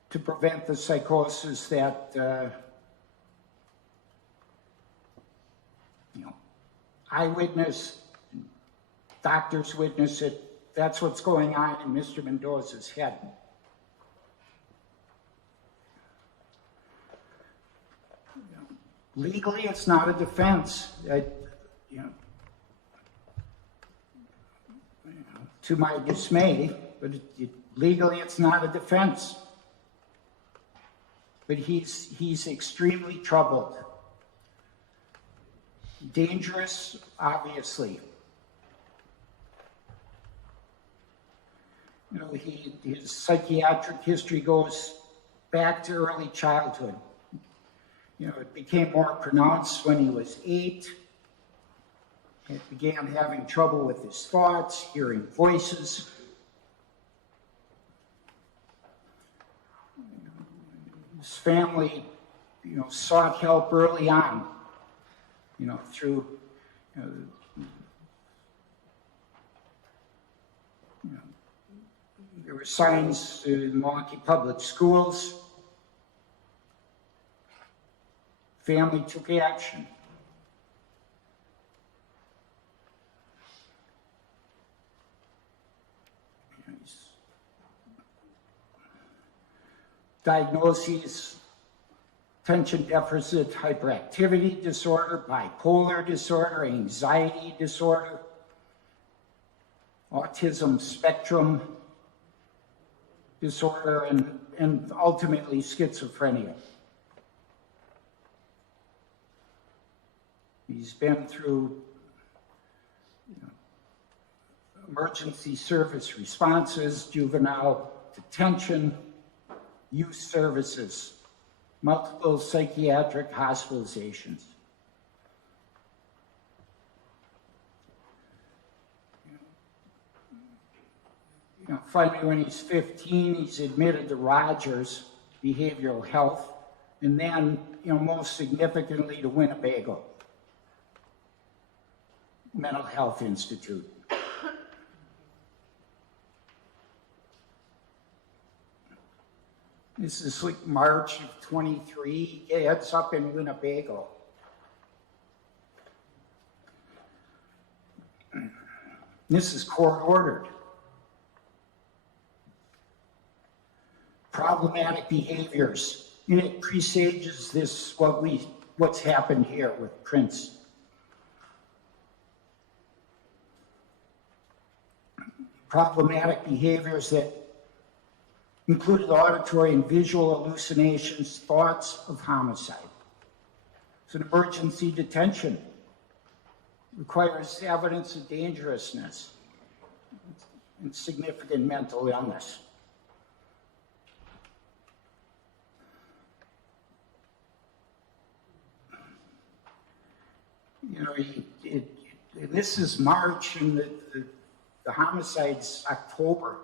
to prevent the psychosis that eyewitness, doctors witness it. That's what's going on in Mr. Mendoza's head. Legally, it's not a defense. To my dismay, but legally, it's not a defense. But he's extremely troubled. Dangerous, obviously. His psychiatric history goes back to early childhood. It became more pronounced when he was 8. He began having trouble with his thoughts, hearing voices. His family, sought help early on, through, there were signs in Milwaukee Public Schools. Family took action. Diagnoses: attention deficit hyperactivity disorder, bipolar disorder, anxiety disorder, autism spectrum disorder, and ultimately schizophrenia. He's been through emergency service responses, juvenile detention, youth services, multiple psychiatric hospitalizations. Finally, when he's 15, he's admitted to Rogers Behavioral Health, and then, most significantly to Winnebago Mental Health Institute. This is like March of 23. Yeah, it's up in Winnebago. This is court ordered. Problematic behaviors. And it presages this, what's happened here with Prince. Problematic behaviors that included auditory and visual hallucinations, thoughts of homicide. It's an emergency detention. Requires evidence of dangerousness and significant mental illness. This is March, and the homicide's October.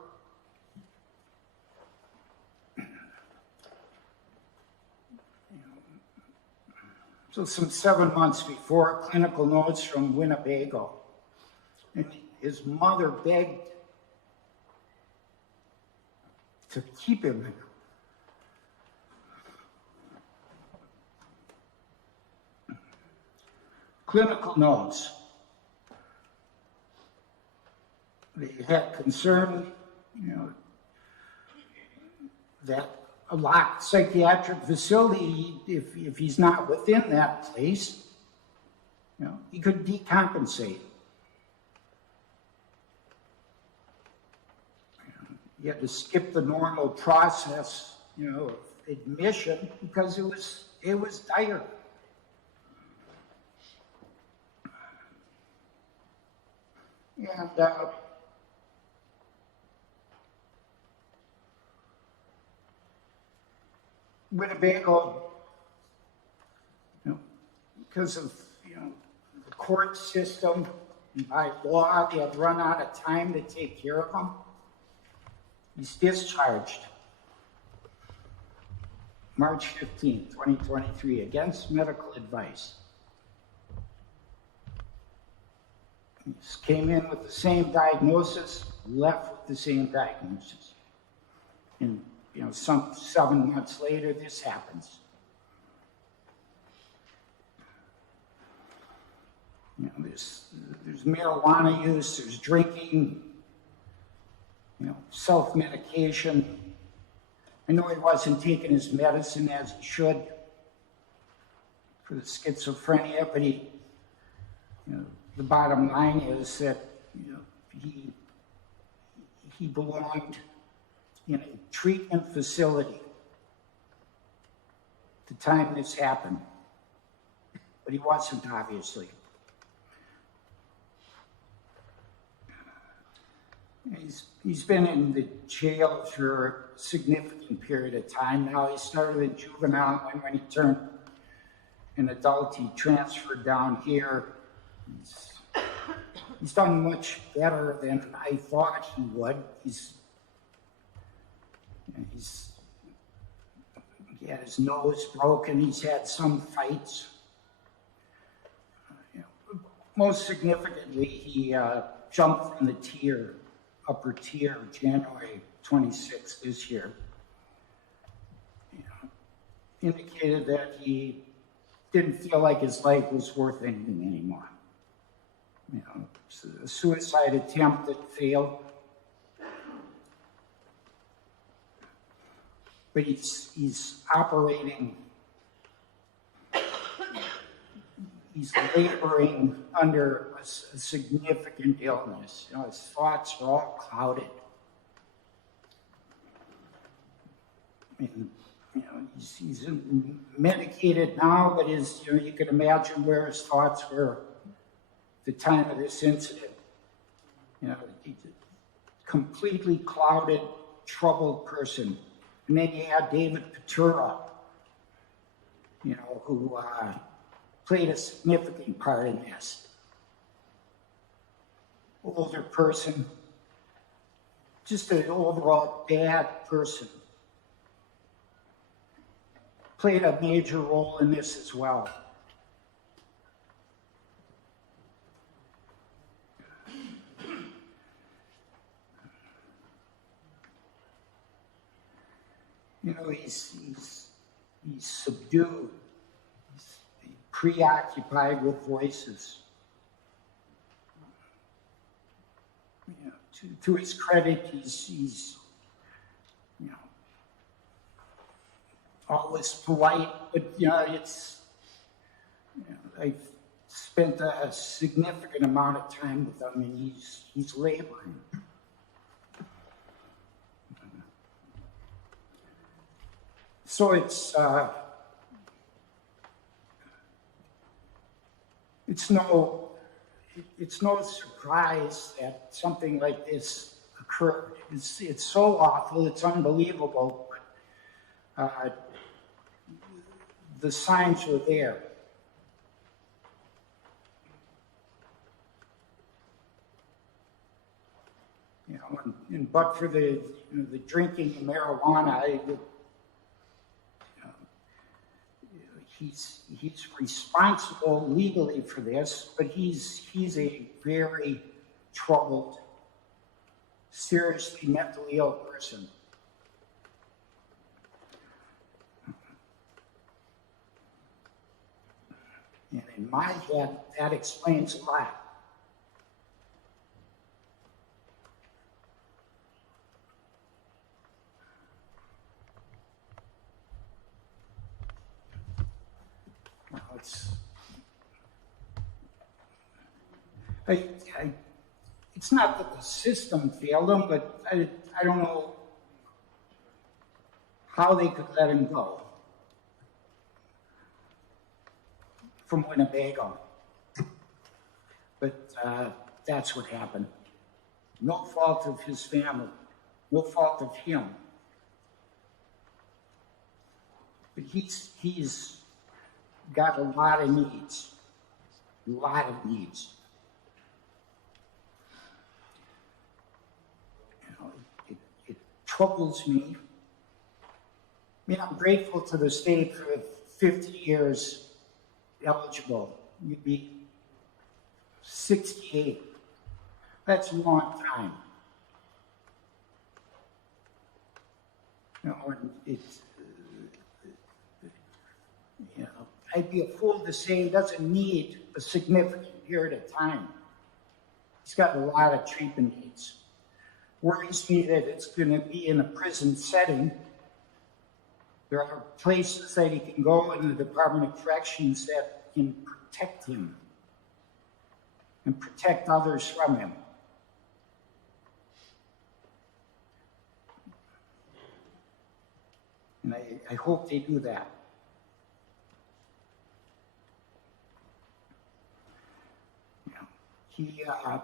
So some 7 months before, clinical notes from Winnebago. And his mother begged to keep him. Clinical notes. They had concern, that a locked psychiatric facility, if he's not within that place, he could decompensate. You had to skip the normal process, of admission because it was dire. And Winnebago, because of the court system, and by law, they had run out of time to take care of him. He's discharged March 15, 2023, against medical advice. He came in with the same diagnosis, left with the same diagnosis. And some 7 months later, this happens. There's marijuana use, there's drinking, self-medication. I know he wasn't taking his medicine as he should for the schizophrenia, but the bottom line is that he belonged in a treatment facility at the time this happened, but he wasn't, obviously. He's been in the jail for a significant period of time now. He started in juvenile, and when he turned an adult, he transferred down here. He's done much better than I thought he would. He had his nose broken. He's had some fights. Most significantly, he jumped from the upper tier, January 26th this year. Indicated that he didn't feel like his life was worth anything anymore. It's a suicide attempt that failed. But he's operating, he's laboring under a significant illness. His thoughts are all clouded. He's medicated now, but you can imagine where his thoughts were at the time of this incident. He's a completely clouded, troubled person. And then you had David Patura, who played a significant part in this. Older person, just an overall bad person. Played a major role in this as well. You know, he's subdued, he's preoccupied with voices. You know, to his credit, he's you know, always polite, but you know, it's, you know, I've spent a significant amount of time with him, and he's laboring. So it's no surprise that something like this occurred. It's so awful, it's unbelievable, but the signs were there. You know, but for the drinking of marijuana, he's responsible legally for this, but he's a very troubled, seriously mentally ill person. And in my head, that explains a lot. It's not that the system failed him, but I don't know how they could let him go from Winnebago. But that's what happened. No fault of his family, no fault of him. But he's got a lot of needs, a lot of needs. It troubles me. I mean, I'm grateful to the state for 50 years eligible. You'd be 68. That's a long time. You know, and it's, you know, I'd be a fool to say he doesn't need a significant period of time. He's got a lot of treatment needs. Worries me that it's going to be in a prison setting. There are places that he can go in the Department of Corrections that can protect him and protect others from him. And I hope they do that. You know,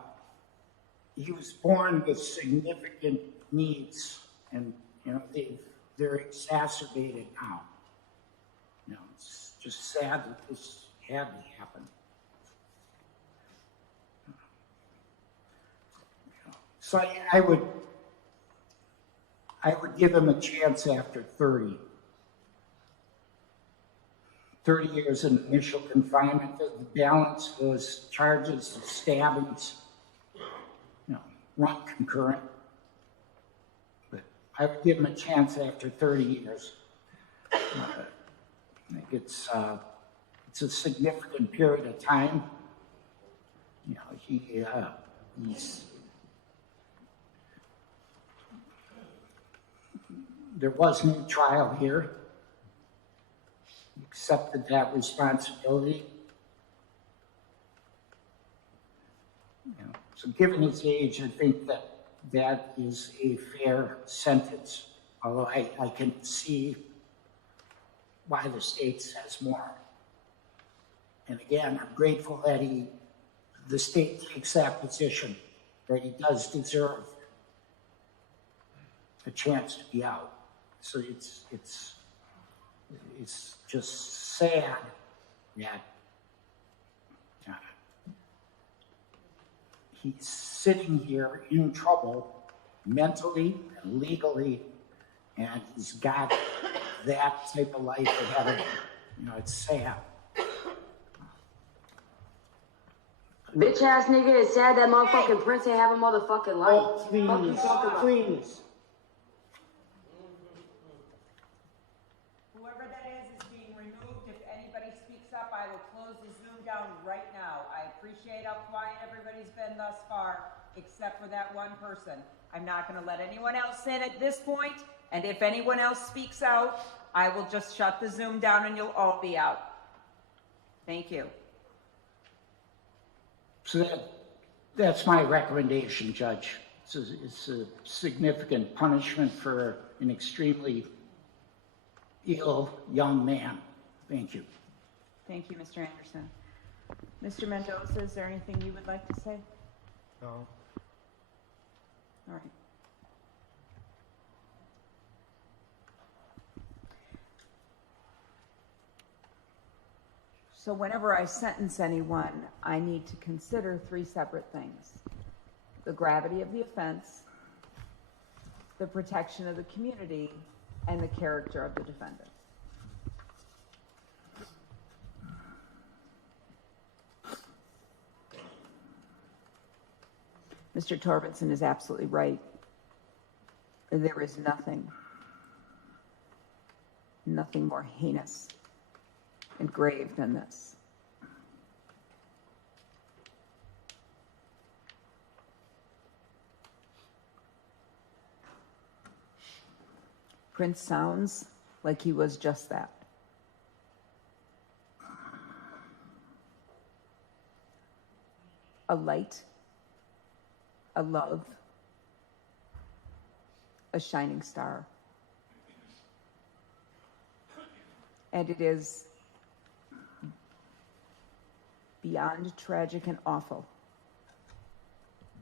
he was born with significant needs, and you know they're exacerbated now. You know, it's just sad that this had to happen. So I would give him a chance after 30 years in initial confinement. The balance was charges of stabbings, you know, run concurrent. But I would give him a chance after 30 years. I think it's a significant period of time. You know, there was no trial here. He accepted that responsibility. You know, so given his age, I think that is a fair sentence, although I can see why the state says more. And again, I'm grateful that the state takes that position, that he does deserve a chance to be out. So it's just sad that he's sitting here in trouble mentally and legally, and he's got that type of life ahead of him. You know, it's sad. Bitch ass nigga, it's sad that motherfucking Prince ain't have a motherfucking life. Oh, Fuck you talking about? please. Whoever that is being removed. If anybody speaks up, I will close the Zoom down right now. I appreciate how quiet everybody's been thus far, except for that one person. I'm not gonna let anyone else in at this point, and if anyone else speaks out, I will just shut the Zoom down and you'll all be out. Thank you. So that's my recommendation, Judge. It's a significant punishment for an extremely ill young man. Thank you. Thank you, Mr. Anderson. Mr. Mendoza, is there anything you would like to say? No. All right. So whenever I sentence anyone, I need to consider three separate things: the gravity of the offense, the protection of the community, and the character of the defendant. Mr. Torbenson is absolutely right. There is nothing more heinous and grave than this. Prince sounds like he was just that. A light, a love, a shining star. And it is beyond tragic and awful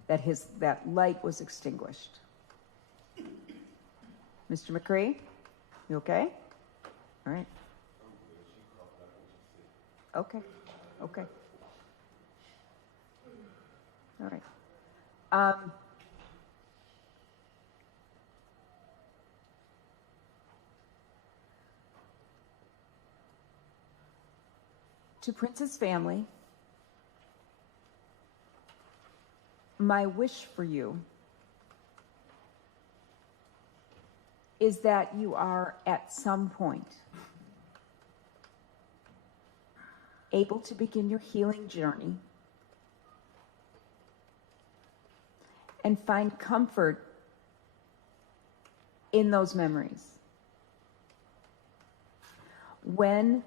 that that light was extinguished. Mr. McCree, you okay? All right. Okay. All right. To Prince's family, my wish for you is that you are at some point able to begin your healing journey and find comfort in those memories. When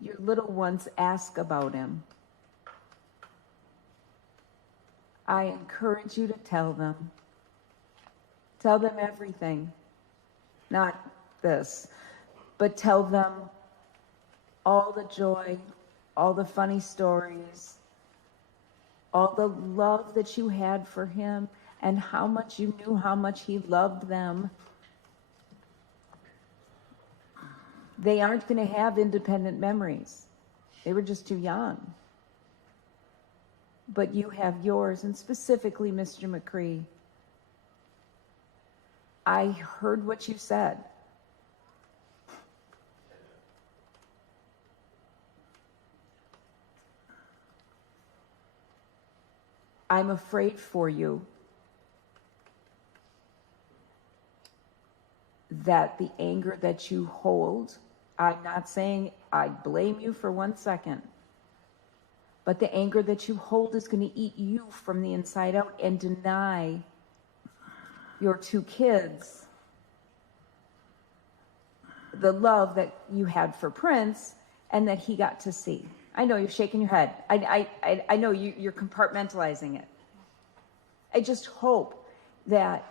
your little ones ask about him, I encourage you to tell them. Tell them everything. Not this, but tell them all the joy, all the funny stories, all the love that you had for him, and how much you knew how much he loved them. They aren't going to have independent memories. They were just too young. But you have yours, and specifically, Mr. McCree, I heard what you said. I'm afraid for you that the anger that you hold, I'm not saying I blame you for 1 second, but the anger that you hold is going to eat you from the inside out and deny your two kids the love that you had for Prince and that he got to see. I know you're shaking your head. I know you're compartmentalizing it. I just hope that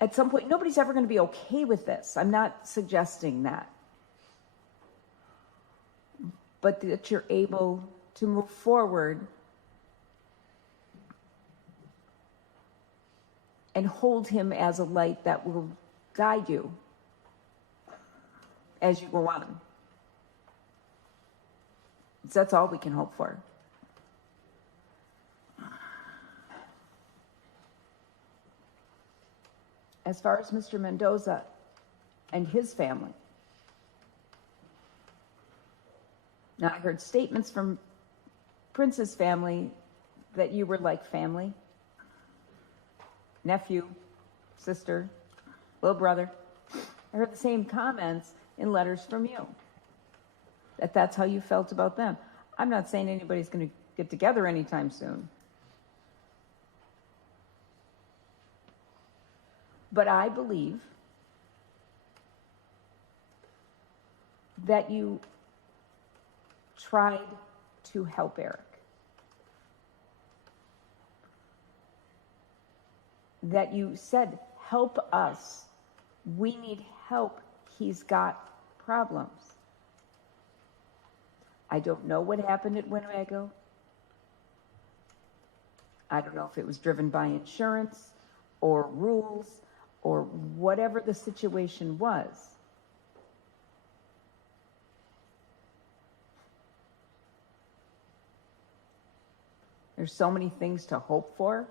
at some point, nobody's ever going to be okay with this. I'm not suggesting that. But that you're able to move forward and hold him as a light that will guide you as you go on. That's all we can hope for. as far as Mr. Mendoza and his family, now I heard statements from Prince's family that you were like family, nephew, sister, little brother. I heard the same comments in letters from you, that that's how you felt about them. I'm not saying anybody's going to get together anytime soon. But I believe that you tried to help Erik. That you said, help us. We need help. He's got problems. I don't know what happened at Winnebago. I don't know if it was driven by insurance or rules or whatever the situation was. There's so many things to hope for.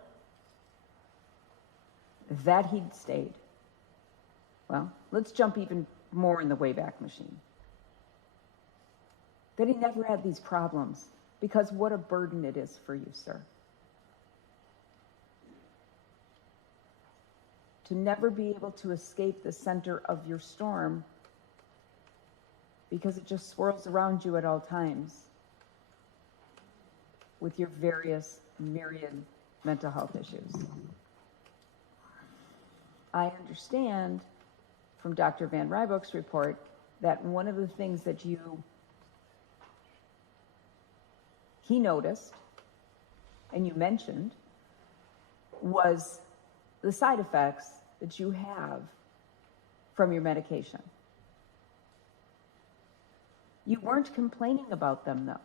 That he'd stayed. Well, let's jump even more in the Wayback Machine. That he never had these problems, because what a burden it is for you, sir. To never be able to escape the center of your storm because it just swirls around you at all times with your various myriad mental health issues. I understand from Dr. Van Rybroek's report that one of the things that he noticed and you mentioned was the side effects that you have from your medication. You weren't complaining about them, though.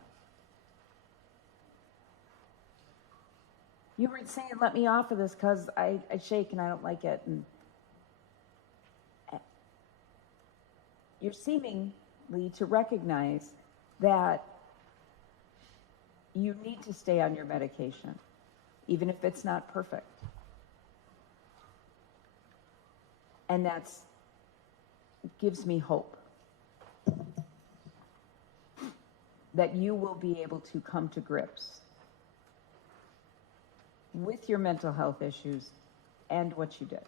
You weren't saying, let me off of this because I shake and I don't like it. And you're seemingly to recognize that you need to stay on your medication, even if it's not perfect. And that gives me hope that you will be able to come to grips with your mental health issues and what you did.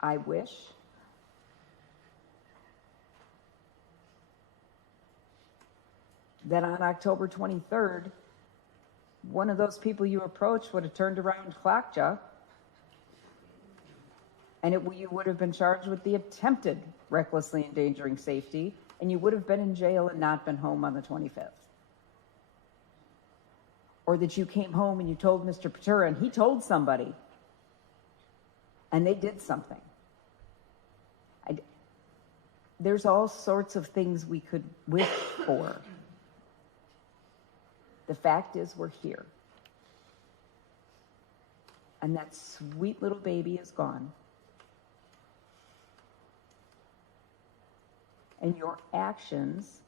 I wish that on October 23rd, one of those people you approached would have turned around and clocked you, and you would have been charged with the attempted recklessly endangering safety, and you would have been in jail and not been home on the 25th. Or that you came home and you told Mr. Patura, and he told somebody, and they did something. There's all sorts of things we could wish for. The fact is, we're here. And that sweet little baby is gone. And your actions,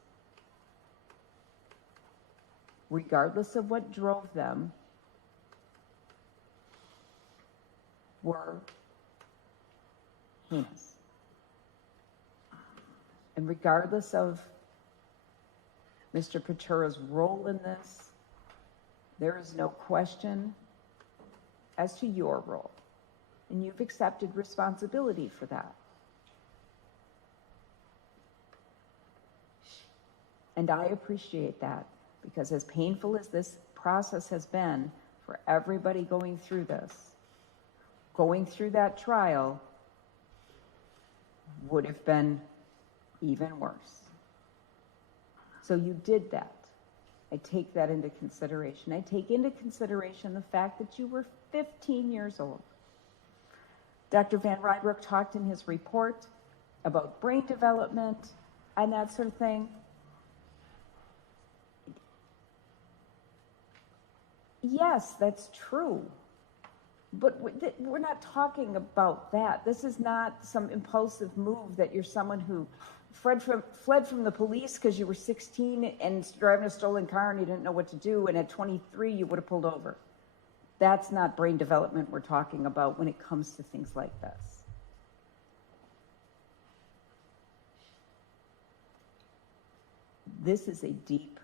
regardless of what drove them, were heinous. And regardless of Mr. Patura's role in this, there is no question as to your role. And you've accepted responsibility for that. And I appreciate that, because as painful as this process has been for everybody going through this, going through that trial would have been even worse. So you did that. I take that into consideration. I take into consideration the fact that you were 15 years old. Dr. Van Rybroek talked in his report about brain development and that sort of thing. Yes, that's true. But we're not talking about that. This is not some impulsive move that you're someone who fled from the police because you were 16 and driving a stolen car and you didn't know what to do, and at 23 you would have pulled over. That's not brain development we're talking about when it comes to things like this. This is a deep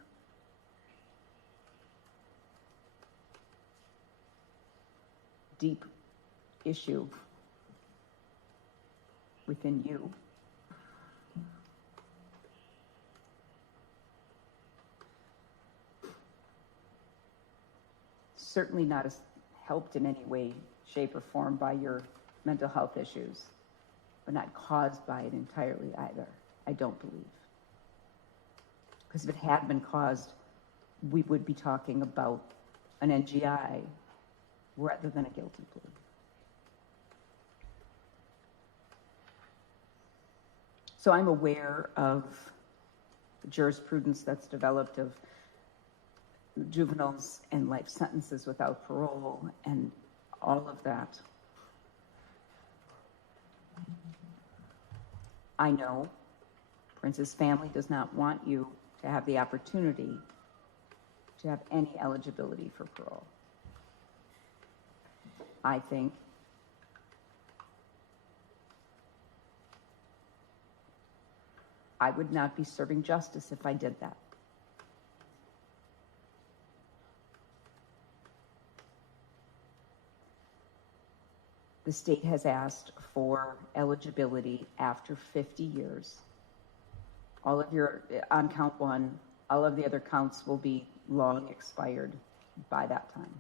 issue within you. Certainly not helped in any way, shape, or form by your mental health issues, but not caused by it entirely either, I don't believe. Because if it had been caused, we would be talking about an NGI rather than a guilty plea. So I'm aware of the jurisprudence that's developed of juveniles and life sentences without parole and all of that. I know Prince's family does not want you to have the opportunity to have any eligibility for parole. I think I would not be serving justice if I did that. The state has asked for eligibility after 50 years. All of your, on count one, all of the other counts will be long expired by that time,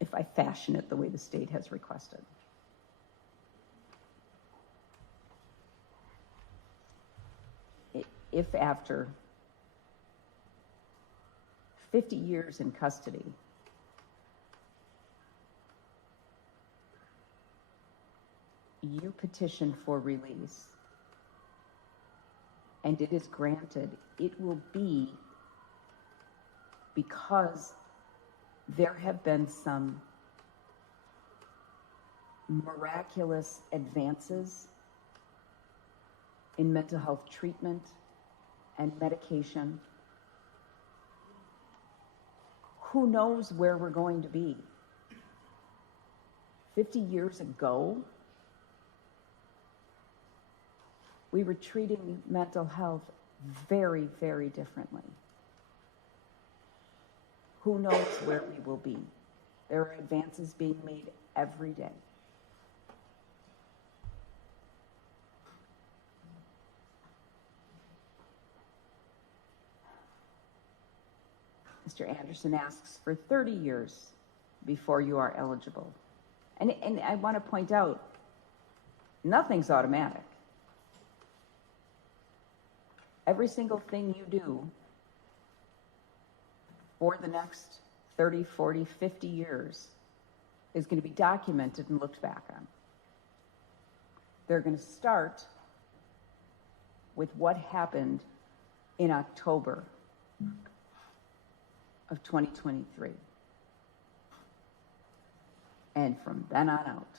if I fashion it the way the state has requested. If after 50 years in custody, you petition for release and it is granted, it will be because there have been some miraculous advances in mental health treatment and medication. Who knows where we're going to be? 50 years ago, we were treating mental health very, very differently. Who knows where we will be? There are advances being made every day. Mr. Anderson asks for 30 years before you are eligible. And I want to point out, nothing's automatic. Every single thing you do for the next 30, 40, 50 years is going to be documented and looked back on. They're going to start with what happened in October of 2023. And from then on out,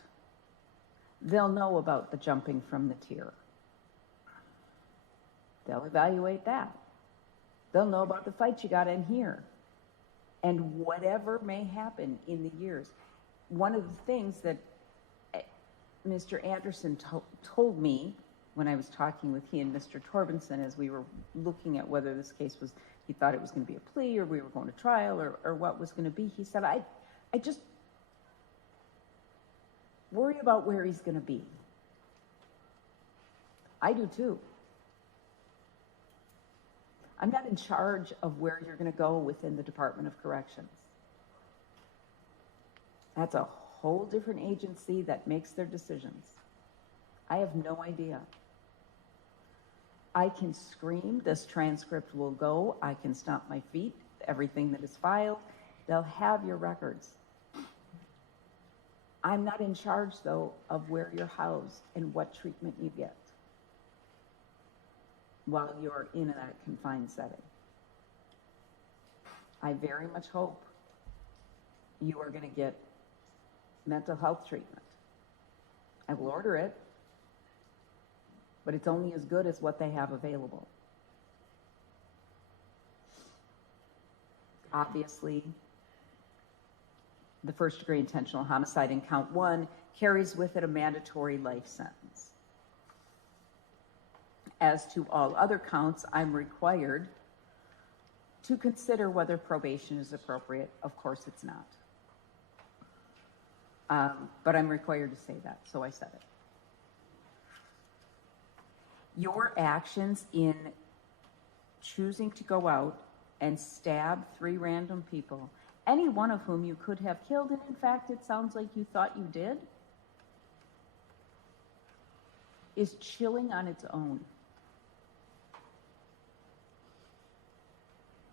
they'll know about the jumping from the tier. They'll evaluate that. They'll know about the fight you got in here. And whatever may happen in the years. One of the things that Mr. Anderson told me when I was talking with he and Mr. Torbenson as we were looking at whether this case was, he thought it was going to be a plea or we were going to trial or what was going to be. He said, I just worry about where he's going to be. I do too. I'm not in charge of where you're going to go within the Department of Corrections. That's a whole different agency that makes their decisions. I have no idea. I can scream, this transcript will go, I can stomp my feet, everything that is filed, they'll have your records. I'm not in charge, though, of where you're housed and what treatment you get while you're in that confined setting. I very much hope you are going to get mental health treatment. I will order it. but it's only as good as what they have available. Obviously, the first-degree intentional homicide in count 1 carries with it a mandatory life sentence. As to all other counts, I'm required to consider whether probation is appropriate. Of course, it's not. But I'm required to say that, so I said it. Your actions in choosing to go out and stab 3 random people, any one of whom you could have killed, and in fact, it sounds like you thought you did, is chilling on its own.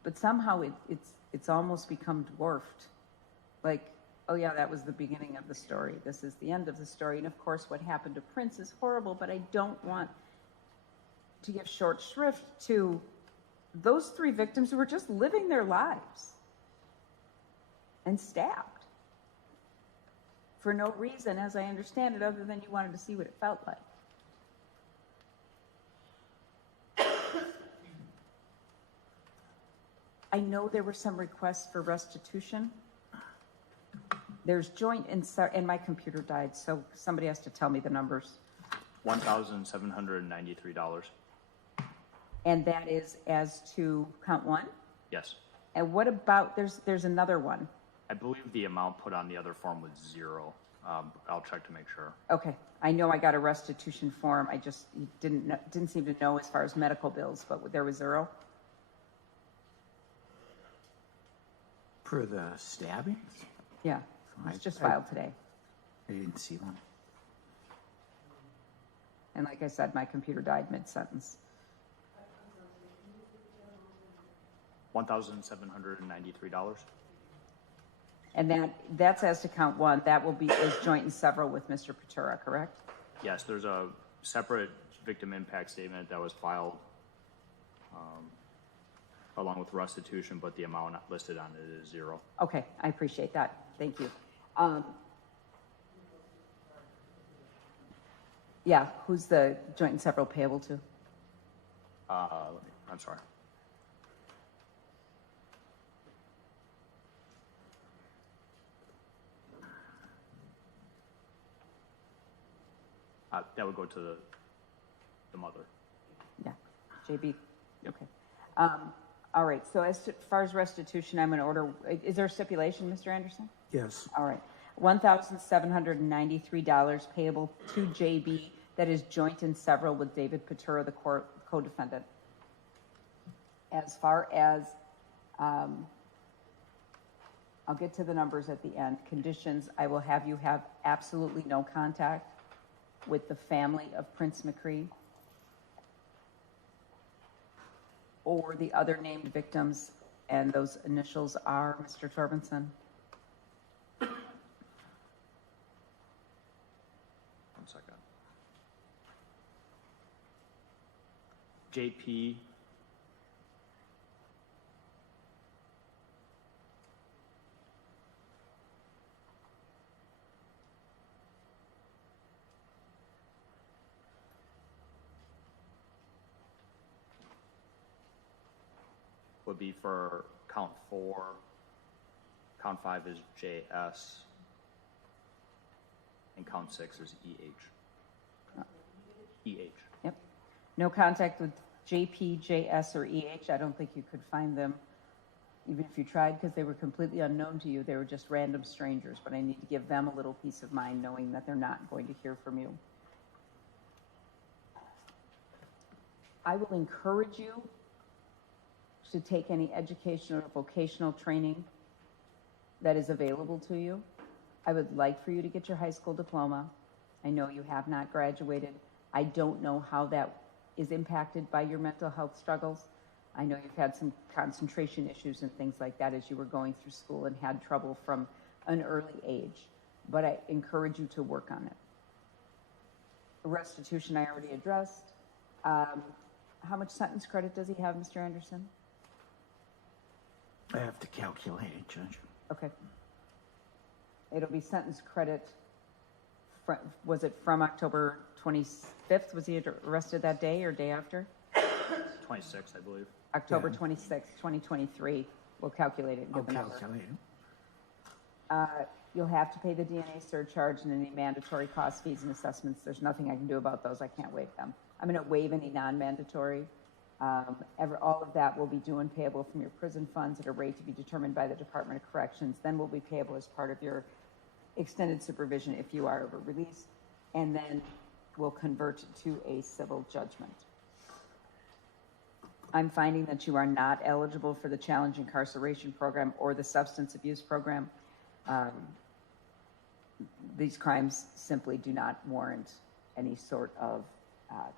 But somehow it's almost become dwarfed. Like, oh yeah, that was the beginning of the story. This is the end of the story. And of course, what happened to Prince is horrible, but I don't want to give short shrift to those 3 victims who were just living their lives and stabbed for no reason, as I understand it, other than you wanted to see what it felt like. I know there were some requests for restitution. There's joint and my computer died, so somebody has to tell me the numbers. $1,793. And that is as to count 1? Yes. And what about, there's another one. I believe the amount put on the other form was 0. I'll check to make sure. Okay, I know I got a restitution form. I just didn't seem to know as far as medical bills, but there was 0. For the stabbings? Yeah, it was just filed today. I didn't see one. And like I said, my computer died mid-sentence. $1,793. And that's as to count 1. That will be as joint and several with Mr. Patura, correct? Yes, there's a separate victim impact statement that was filed along with restitution, but the amount listed on it is 0. Okay, I appreciate that. Thank you. Yeah, who's the joint and several payable to? I'm sorry. That would go to the mother. Yeah, JB. Okay. All right. So as far as restitution, I'm going to order. Is there a stipulation, Mr. Anderson? Yes. All right. $1,793 payable to JB. That is joint and several with David Patura, the co-defendant. As far as, I'll get to the numbers at the end. Conditions, I will have you have absolutely no contact with the family of Prince McCree or the other named victims, and those initials are, Mr. Torbenson? One second. JP. Would be for count 4. Count 5 is JS. And count 6 is EH. EH. Yep. No contact with JP, JS, or EH. I don't think you could find them, even if you tried, because they were completely unknown to you. They were just random strangers, but I need to give them a little peace of mind knowing that they're not going to hear from you. I will encourage you to take any educational or vocational training that is available to you. I would like for you to get your high school diploma. I know you have not graduated. I don't know how that is impacted by your mental health struggles. I know you've had some concentration issues and things like that as you were going through school and had trouble from an early age, but I encourage you to work on it. Restitution I already addressed. How much sentence credit does he have, Mr. Anderson? I have to calculate it, Judge. Okay. It'll be sentence credit was it from October 25th? Was he arrested that day or day after? 26, I believe. October 26th, 2023. We'll calculate it and give the number. You'll have to pay the DNA surcharge and any mandatory costs, fees, and assessments. There's nothing I can do about those. I can't waive them. I'm going to waive any non-mandatory. All of that will be due and payable from your prison funds at a rate to be determined by the Department of Corrections. Then will be payable as part of your extended supervision if you are ever released, and then will convert to a civil judgment. I'm finding that you are not eligible for the challenge incarceration program or the substance abuse program. These crimes simply do not warrant any sort of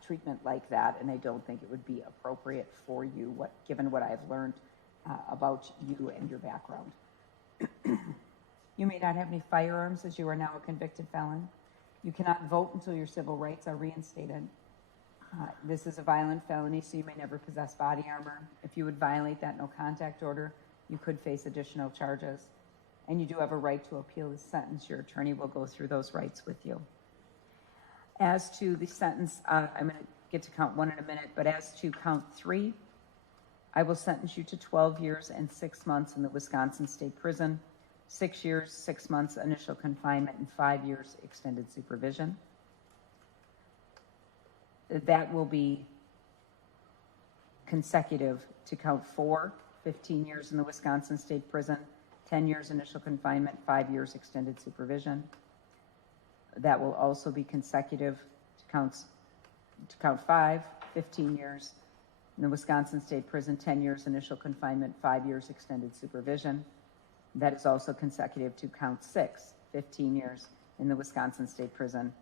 treatment like that, and I don't think it would be appropriate for you, given what I've learned about you and your background. You may not have any firearms, as you are now a convicted felon. You cannot vote until your civil rights are reinstated. This is a violent felony, so you may never possess body armor. If you would violate that no contact order, you could face additional charges. And you do have a right to appeal the sentence. Your attorney will go through those rights with you. As to the sentence, I'm going to get to count 1 in a minute, but as to count 3, I will sentence you to 12 years and 6 months in the Wisconsin State Prison, 6 years, 6 months initial confinement, and 5 years extended supervision. That will be consecutive to count 4, 15 years in the Wisconsin State Prison, 10 years initial confinement, 5 years extended supervision. That will also be consecutive to count 5, 15 years in the Wisconsin State Prison, 10 years initial confinement, 5 years extended supervision. That is also consecutive to count 6, 15 years in the Wisconsin State Prison,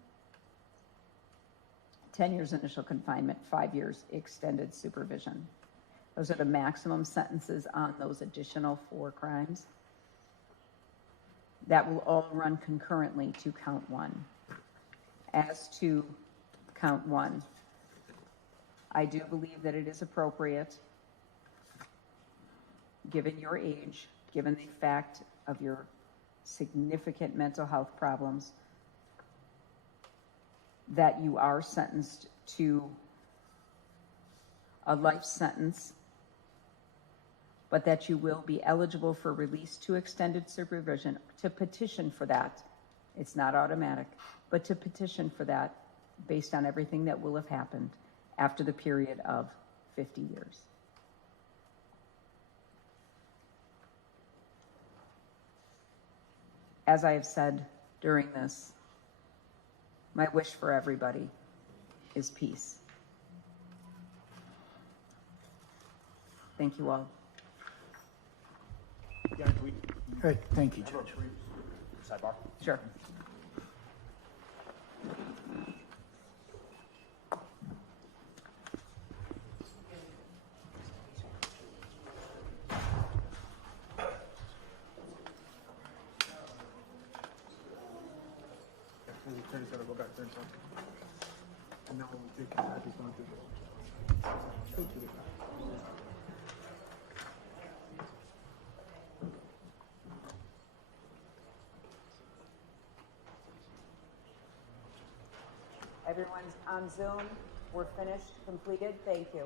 10 years initial confinement, 5 years extended supervision. Those are the maximum sentences on those additional 4 crimes. That will all run concurrently to count 1. As to count 1, I do believe that it is appropriate, given your age, given the fact of your significant mental health problems, that you are sentenced to a life sentence, but that you will be eligible for release to extended supervision, to petition for that. It's not automatic, but to petition for that based on everything that will have happened after the period of 50 years. As I have said during this, my wish for everybody is peace. Thank you all. Good, thank you, Judge. Sidebar? Sure. Everyone's on Zoom. We're finished, completed. Thank you.